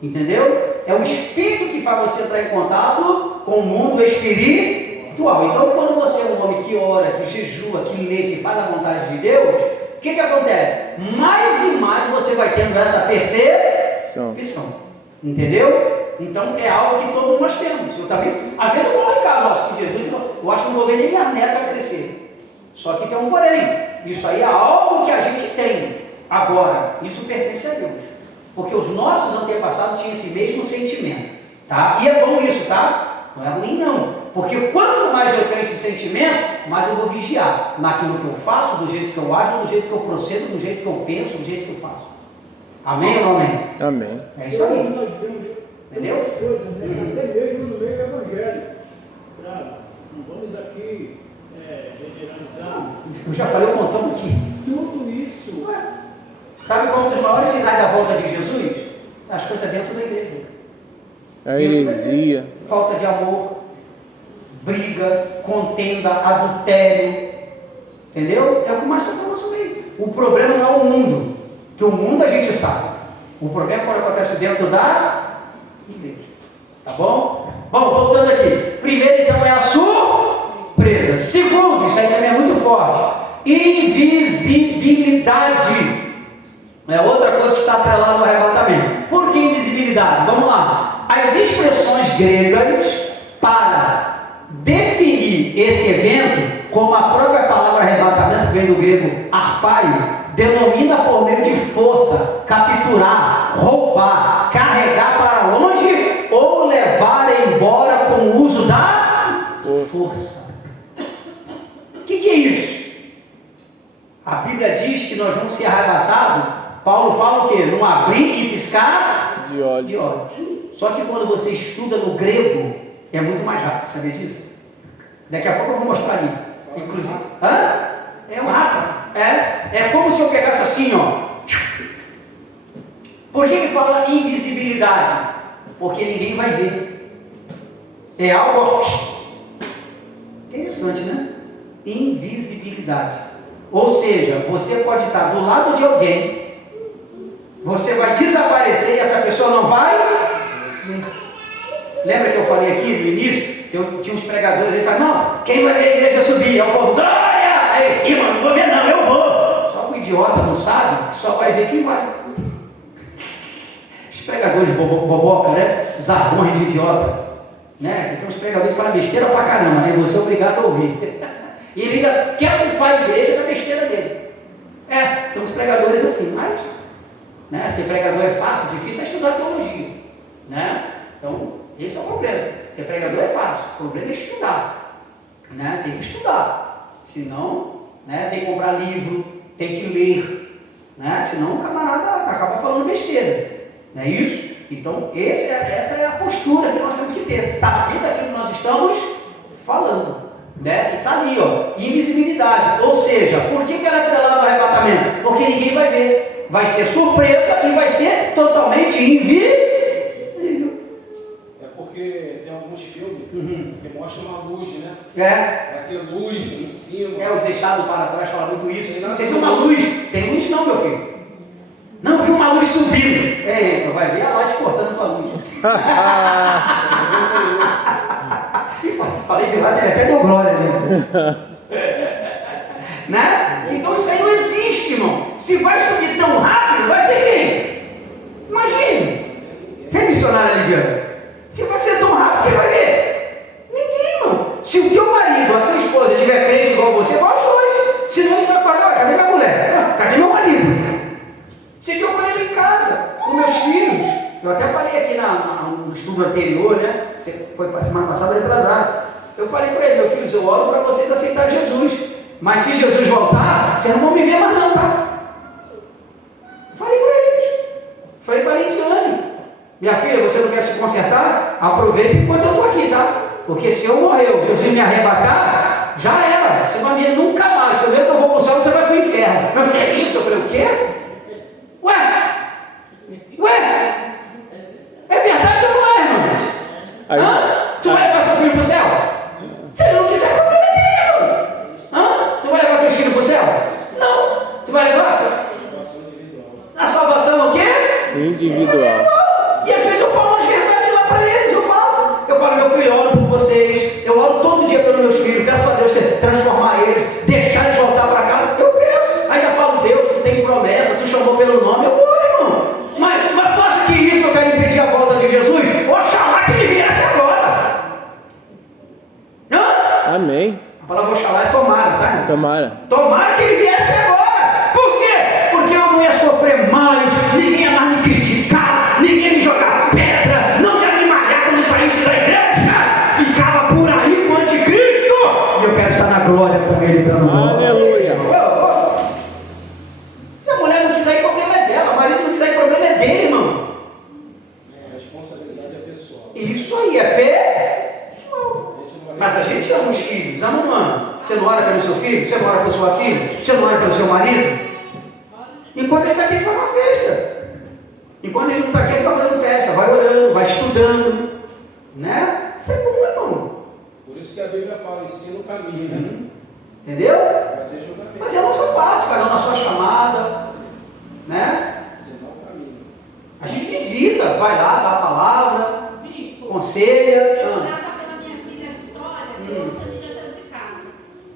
Entendeu? É o Espírito que faz você entrar em contato com o mundo espiritual. Então, quando você é um homem que ora, que jejua, que lê, que faz a vontade de Deus, o que acontece? Mais e mais você vai tendo essa percepção. Entendeu? Então é algo que todos nós temos. Eu também, às vezes eu vou lá em casa, eu acho que Jesus, eu acho que não vou ver nem minha neta crescer. Só que tem um porém. Isso aí é algo que a gente tem. Agora, isso pertence a Deus. Porque os nossos antepassados tinham esse mesmo sentimento. Tá? E é bom isso, tá? Não é ruim não. Porque quanto mais eu tenho esse sentimento, mais eu vou vigiar naquilo que eu faço, do jeito que eu acho, do jeito que eu procedo, do jeito que eu penso, do jeito que eu faço. Amém ou não amém? Amém. É isso aí. Nós vemos Entendeu? outras coisas, né? Até mesmo no meio evangélico. Claro, não vamos aqui generalizar. Eu já falei um montão aqui. Tudo isso. Sabe qual é um dos maiores sinais da volta de Jesus? As coisas dentro da igreja. A heresia. Falta de amor, briga, contenda, adultério. Entendeu? É o que mais está falando sobre aí. O problema não é o mundo, que o mundo a gente sabe. O problema é quando acontece dentro da igreja. Tá bom? Bom, voltando aqui. Primeiro, então, é a surpresa. Segundo, isso aí também é muito forte. Invisibilidade. É outra coisa que está atrelada ao arrebatamento. Por que invisibilidade? Vamos lá. As expressões gregas para definir esse evento, como a própria palavra arrebatamento, que vem do grego arpaio, denomina por meio de força, capturar, roubar, carregar para longe ou levar embora com o uso da força. O que é isso? A Bíblia diz que nós vamos ser arrebatados. Paulo fala o quê? Num abrir e piscar De olhos. Só que quando você estuda no grego, é muito mais rápido, sabia disso? Daqui a pouco eu vou mostrar ali. Inclusive, é um rápido. É como se eu pegasse assim, ó. Por que ele fala invisibilidade? Porque ninguém vai ver. É algo interessante, né? Invisibilidade. Ou seja, você pode estar do lado de alguém, você vai desaparecer e essa pessoa não vai. Lembra que eu falei aqui no início? Tinha uns pregadores, ele fala, não, quem vai ver a igreja subir? É o povo, glória! Aí, irmão, não vou ver não, eu vou. Só que o idiota não sabe, só vai ver quem vai. Os pregadores boboca, né? Zargões de idiota, né? Tem uns pregadores que falam besteira pra caramba, né? E você é obrigado a ouvir. E ele ainda quer culpar a igreja da besteira dele. Tem uns pregadores assim, mas, né? Ser pregador é fácil, difícil é estudar teologia, né? Então, esse é o problema. Ser pregador é fácil, o problema é estudar, né? Tem que estudar, senão, né? Tem que comprar livro, tem que ler, né? Senão o camarada acaba falando besteira, não é isso? Então, essa é a postura que nós temos que ter, saber daquilo que nós estamos falando, né? E está ali, ó, invisibilidade. Ou seja, por que ela é atrelada ao arrebatamento? Porque ninguém vai ver, vai ser surpresa e vai ser totalmente invisível. É porque tem alguns filmes que mostram uma luz, né? Vai ter luz em cima. Os deixados para trás falam muito isso. Você viu uma luz? Tem luz não, meu filho. Não, viu uma luz subindo. Eita, vai ver a light cortando tua luz. Falei de light, ele até deu glória ali. Né? Então isso aí não existe, irmão. Se vai subir tão rápido, vai ver quem? Imagine. Quem é missionário Lidiano? Se vai ser tão rápido, quem vai ver? Ninguém, irmão. Se o teu marido, a tua esposa tiver crente igual você, vai os dois. Senão ele vai falar, cadê minha mulher? Cadê meu marido? Isso aqui eu falei ali em casa, com meus filhos. Eu até falei aqui no estudo anterior, né? Foi para semana passada, retrasado. Eu falei para ele, meus filhos, eu oro para vocês aceitar Jesus. Mas se Jesus voltar, vocês não vão me ver mais não, tá? Falei para eles. Falei para a Lidiane. Minha filha, você não quer se consertar? Aproveita enquanto eu estou aqui, tá? Porque se eu morrer, Jesus me arrebatar, já era. Você não vai me ver nunca mais. Primeiro que eu vou para o céu, você vai para o inferno. Eu quero isso? Eu falei, o quê? Ué? É verdade ou não é, irmão? Tu vai levar seu filho para o céu? Se ele não quiser, problema é dele, irmão. Tu vai levar teu filho para o céu? Não. Tu vai levar? A salvação é o quê? Individual. E às vezes eu falo umas verdades lá para eles, eu falo, meu filho, eu oro por vocês, eu oro todo dia pelos meus filhos, peço a Deus transformar eles, deixar eles voltar para casa, eu peço, ainda falo, Deus, tu tem promessa, tu chamou pelo nome, eu oro, irmão, mas tu acha que isso eu quero impedir a volta de Jesus? Oxalá que ele viesse agora. Amém. A palavra oxalá é tomara, tá, irmão? Tomara que ele viesse agora. Por quê? Porque eu não ia sofrer mais, ninguém ia mais me criticar, ninguém ia me jogar pedra, não ia me malhar quando saísse da igreja, ficava por aí com o anticristo, e eu quero estar na glória com ele dando glória. Aleluia. Se a mulher não quiser ir, o problema é dela, o marido não quiser ir, o problema é dele, irmão. A responsabilidade é pessoal. Isso aí é pessoal. Mas a gente ama os filhos, ama ou não ama? Você não ora pelo seu filho? Você não ora pela sua filha? Você não ora pelo seu marido? Enquanto ele está aqui, a gente faz uma festa. Enquanto ele não está aqui, a gente vai fazendo festa, vai orando, vai estudando, né? Isso é bom, irmão. Por isso que a Bíblia fala, ensina o caminho, né? Entendeu? Vai ter julgamento. Fazer a nossa parte, cada um na sua chamada, né? Ensinar o caminho. A gente visita, vai lá, dá a palavra, Bispo, conselha. eu orava pela minha filha Vitória, que outra família saiu de casa.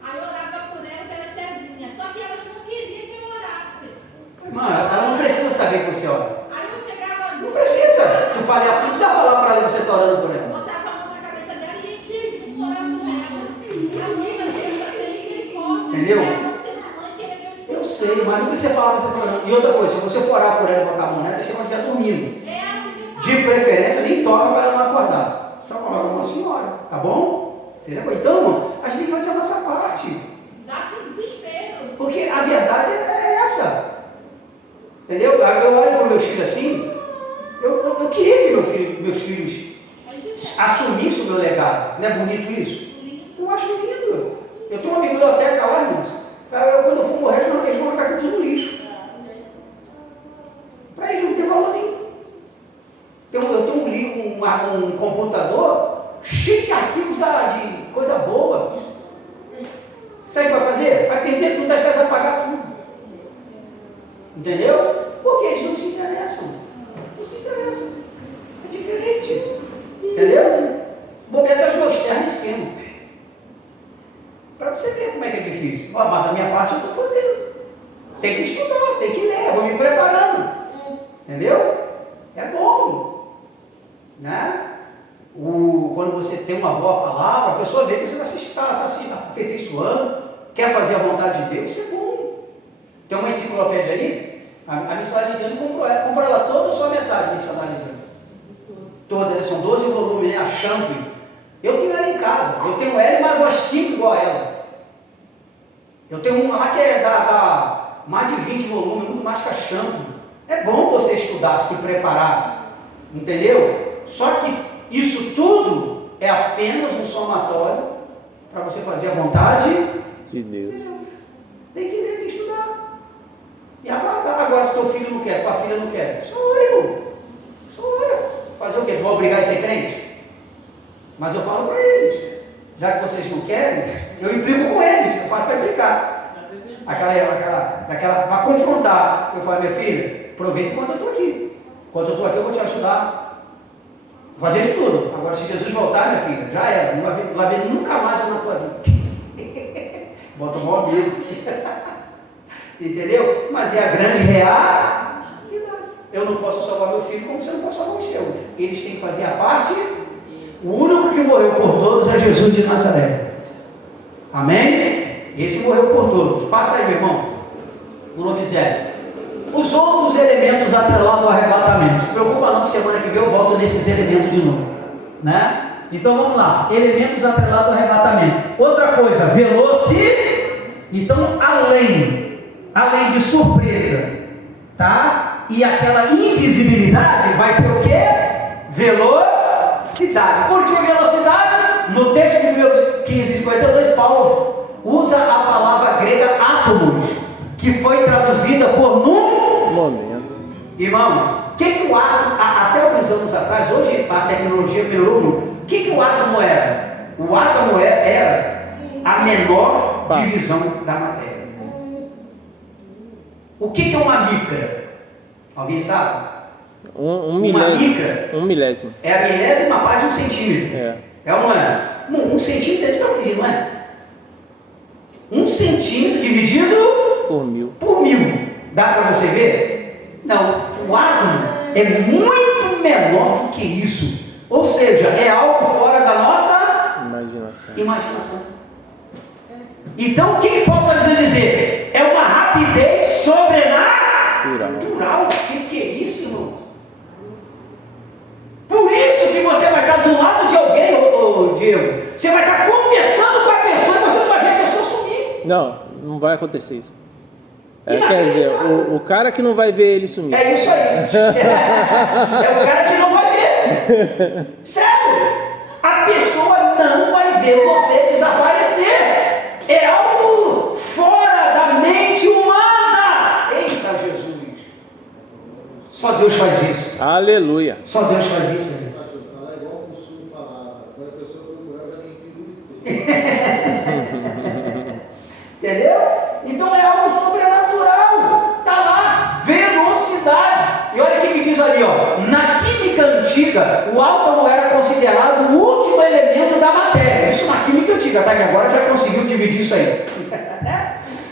Aí eu orava por ela e pelas Tezinhas. Só que elas não queriam que eu orasse. Mano, ela não precisa saber que você ora. Aí eu chegava. Não precisa. Tu fala, não precisa falar para ela que você está orando por ela. Botava a mão na cabeça dela e ia em jejum orar com ela. Amiga, Deus vai ter misericórdia. Entendeu? Ela não ser de mãe, querer ver o Eu sei, mas não precisa falar que você está orando. E outra coisa, se você for orar por ela e botar a mão nela, você não estiver dormindo. É assim que eu falo. De preferência, nem toca para ela não acordar. Só coloca uma senhora, tá bom? Seria bom. Então, irmão, a gente tem que fazer a nossa parte. Dá-te desespero. Porque a verdade é essa. Entendeu? Eu olho para os meus filhos assim, eu queria que meus filhos assumissem o meu legado. Não é bonito isso? Eu acho lindo. Eu tenho uma biblioteca lá, irmãos. Cara, quando eu for morrer, eles vão ficar com tudo no lixo. Para eles não ter valor nenhum. Eu tenho um livro, um computador cheio de arquivos de coisa boa. Sabe o que vai fazer? Vai perder tudo, das casas, pagar tudo. Entendeu? Porque eles não se interessam. Não se interessam. É diferente. Entendeu? Bobear até os meus ternos esquema. Para você ver como é que é difícil. Ó, mas a minha parte eu estou fazendo. Tem que estudar, tem que ler, vou me preparando. Entendeu? É bom. Né? Quando você tem uma boa palavra, a pessoa vê que você está se aperfeiçoando, quer fazer a vontade de Deus, isso é bom. Tem uma enciclopédia aí, a missionária Lidiane comprou ela toda ou só metade, a missionária Lidiane? Toda, são 12 volumes, né? A Champion. Eu tenho ela em casa, eu tenho ela e mais umas 5 igual a ela. Eu tenho uma lá que dá mais de 20 volumes, muito mais que a Champion. É bom você estudar, se preparar, entendeu? Só que isso tudo é apenas um somatório para você fazer a vontade de Deus. Tem que ler, tem que estudar. E agora, se teu filho não quer, tua filha não quer, só ora, irmão. Só ora. Fazer o quê? Tu vai obrigar a ser crente? Mas eu falo para eles, já que vocês não querem, eu implico com eles, eu faço para implicar. Para confrontar. Eu falo, minha filha, aproveita enquanto eu estou aqui. Enquanto eu estou aqui, eu vou te ajudar. Vou fazer de tudo. Agora, se Jesus voltar, minha filha, já era. Não vai ver nunca mais eu na tua vida. Bota o maior medo. Entendeu? Mas é a grande realidade. Eu não posso salvar meu filho como você não pode salvar o seu. Eles têm que fazer a parte. O único que morreu por todos é Jesus de Nazaré. Amém? Esse morreu por todos. Passa aí, meu irmão. Por uma miséria. Os outros elementos atrelados ao arrebatamento. Não se preocupa não que semana que vem eu volto nesses elementos de novo. Né? Então vamos lá. Elementos atrelados ao arrebatamento. Outra coisa, velocidade. Então além de surpresa, tá? E aquela invisibilidade vai para o quê? Velocidade. Por que velocidade? No texto de 15:52, Paulo usa a palavra grega átomos, que foi traduzida por num momento. Irmãos, o que o átomo, até alguns anos atrás, hoje a tecnologia melhorou muito. O que o átomo era? O átomo era a menor divisão da matéria. O que é uma micra? Alguém sabe? Um milésimo. Micra Um milésimo. é a milésima parte de um centímetro. É ou não é? Um centímetro é distribuído, não é? 1 centímetro dividido por mil. Dá para você ver? Não. O átomo é muito menor do que isso. Ou seja, é algo fora da nossa imaginação. Então, o que Paulo está dizendo dizer? É uma rapidez sobrenatural. O que é isso, irmão? Por isso que você vai estar do lado de alguém, Diego. Você vai estar conversando com a pessoa e você não vai ver a pessoa sumir. Não vai acontecer isso. Quer dizer, o cara que não vai ver ele sumir. É isso aí. É o cara que não vai ver. Sério. A pessoa não vai ver você desaparecer. É algo fora da mente humana. Eita Jesus. Só Deus faz isso. Aleluia. Só Deus faz isso. Falar igual o Sul falava. Quando a pessoa procurar, já nem ali, ó, na química antiga, o átomo era considerado o último elemento da matéria. Isso na química antiga, tá? Que agora já conseguiu dividir isso aí.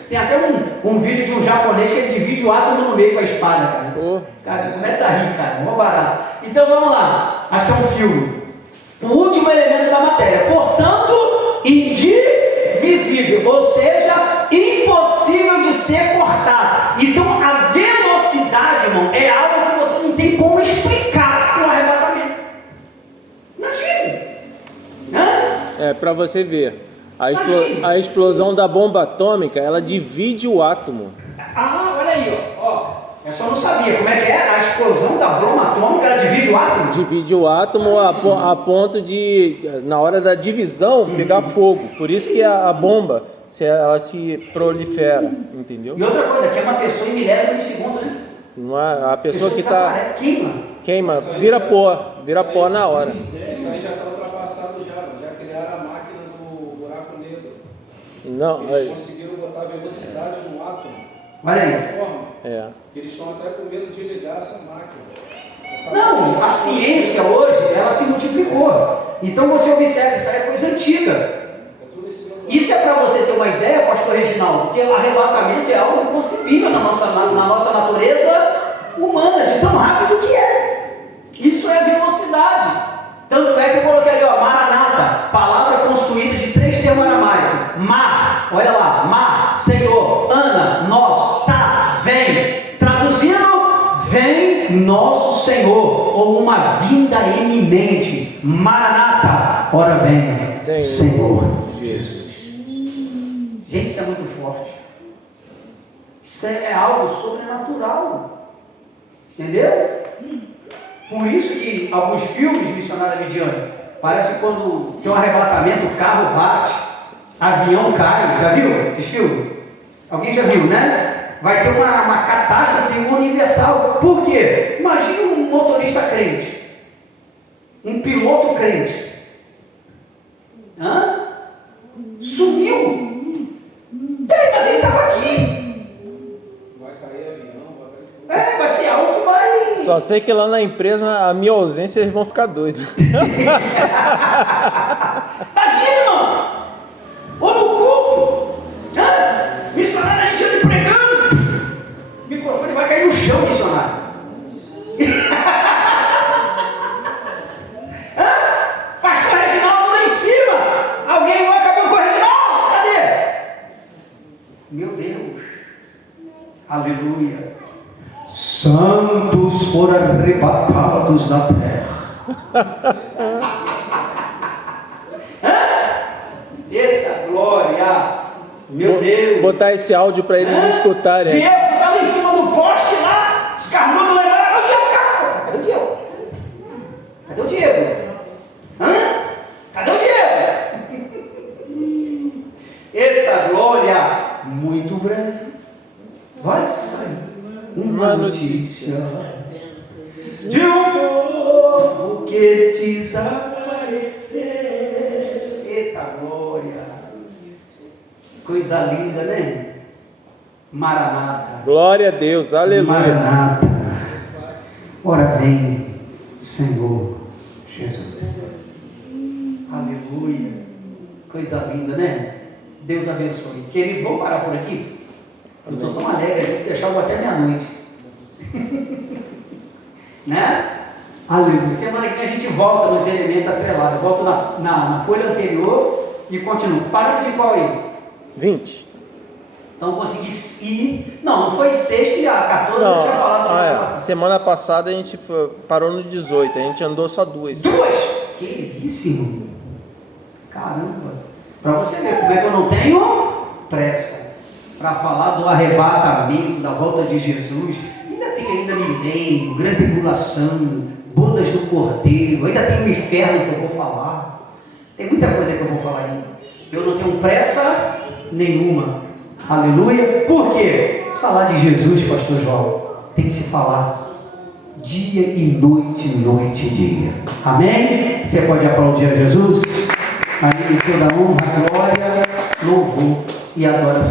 Tem até um vídeo de um japonês que ele divide o átomo no meio com a espada, cara. Cara, começa a rir, cara, mó barato. Então vamos lá, acho que é um filme. O último elemento da matéria, portanto, indivisível, ou seja, impossível de ser cortado. Então a velocidade, irmão, é algo que você não tem como explicar no arrebatamento. Imagina! Para você ver. A explosão da bomba atômica, ela divide o átomo. Olha aí, ó. Eu só não sabia como é que é a explosão da bomba atômica, ela divide o átomo? Divide o átomo a ponto de, na hora da divisão, pegar fogo. Por isso que a bomba, ela se prolifera, entendeu? E outra coisa, que é uma pessoa em milésimo de segundo, né? A pessoa que está... Queima, vira pó na hora. Isso aí já está ultrapassado já criaram a máquina do buraco negro. Não, eles conseguiram botar velocidade no átomo. Olha aí. Eles estão até com medo de ligar essa máquina. Não, a ciência hoje, ela se multiplicou. Então você observa, isso aí é coisa antiga. Isso é para você ter uma ideia, pastor Reginaldo, que o arrebatamento é algo inconcebível na nossa natureza humana, de tão rápido que é. Isso é velocidade. Tanto é que eu coloquei ali, ó, Maranata, palavra construída de 3 termos aramaico. Mar, olha lá, mar, Senhor, Ana, nós, tá, vem. Traduzindo, vem nosso Senhor, ou uma vinda eminente. Maranata, ora venha, Senhor Jesus. Gente, isso é muito forte. Isso é algo sobrenatural. Entendeu? Por isso que alguns filmes, missionário Lidiane, parece que quando tem um arrebatamento, o carro bate, avião cai. Já viu esses filmes? Alguém já viu, né? Vai ter uma catástrofe universal. Por quê? Imagina um motorista crente, um piloto crente. Sumiu. Peraí, mas ele estava aqui. Vai cair avião, vai ser algo que vai... Só sei que lá na empresa, a minha ausência, eles vão ficar doidos. Imagina, irmão! Ou no culto, missionário a gente pregando, o microfone vai cair no chão, missionário. Pastor Reginaldo lá em cima, alguém vai acabar com o Reginaldo, cadê? Meu Deus, aleluia. Santos foram arrebatados da terra. Eita glória! Meu Deus! Botar esse áudio para eles escutarem. Diego estava em cima do poste lá, os carnudos levaram. Cadê o Diego? Cadê o Diego? Cadê o Diego? Eita glória! Muito breve vai sair uma notícia de um povo que desapareceu. Eita glória! Coisa linda, né? Maranata. Glória a Deus, aleluia. Maranata. Ora vem, Senhor Jesus. Aleluia. Coisa linda, né? Deus abençoe. Querido, vamos parar por aqui? Eu estou tão alegre, a gente deixava até meia-noite. Né? Aleluia. Semana que vem a gente volta nos elementos atrelados. Volto na folha anterior e continuo. Paramos em qual aí? 20. Então consegui ir. Não foi sexta e a 14 eu tinha falado semana passada a gente parou no 18, a gente andou só 2. 2? Que isso, irmão? Caramba! Para você ver como é que eu não tenho pressa para falar do arrebatamento, da volta de Jesus. Ainda tem milênio, grande tribulação, bodas do Cordeiro, ainda tem o inferno que eu vou falar. Tem muita coisa que eu vou falar ainda. Eu não tenho pressa nenhuma. Aleluia. Por quê? Falar de Jesus, pastor João, tem que se falar dia e noite, noite e dia. Amém? Você pode aplaudir a Jesus? A Ele toda honra, glória, louvor e adoração.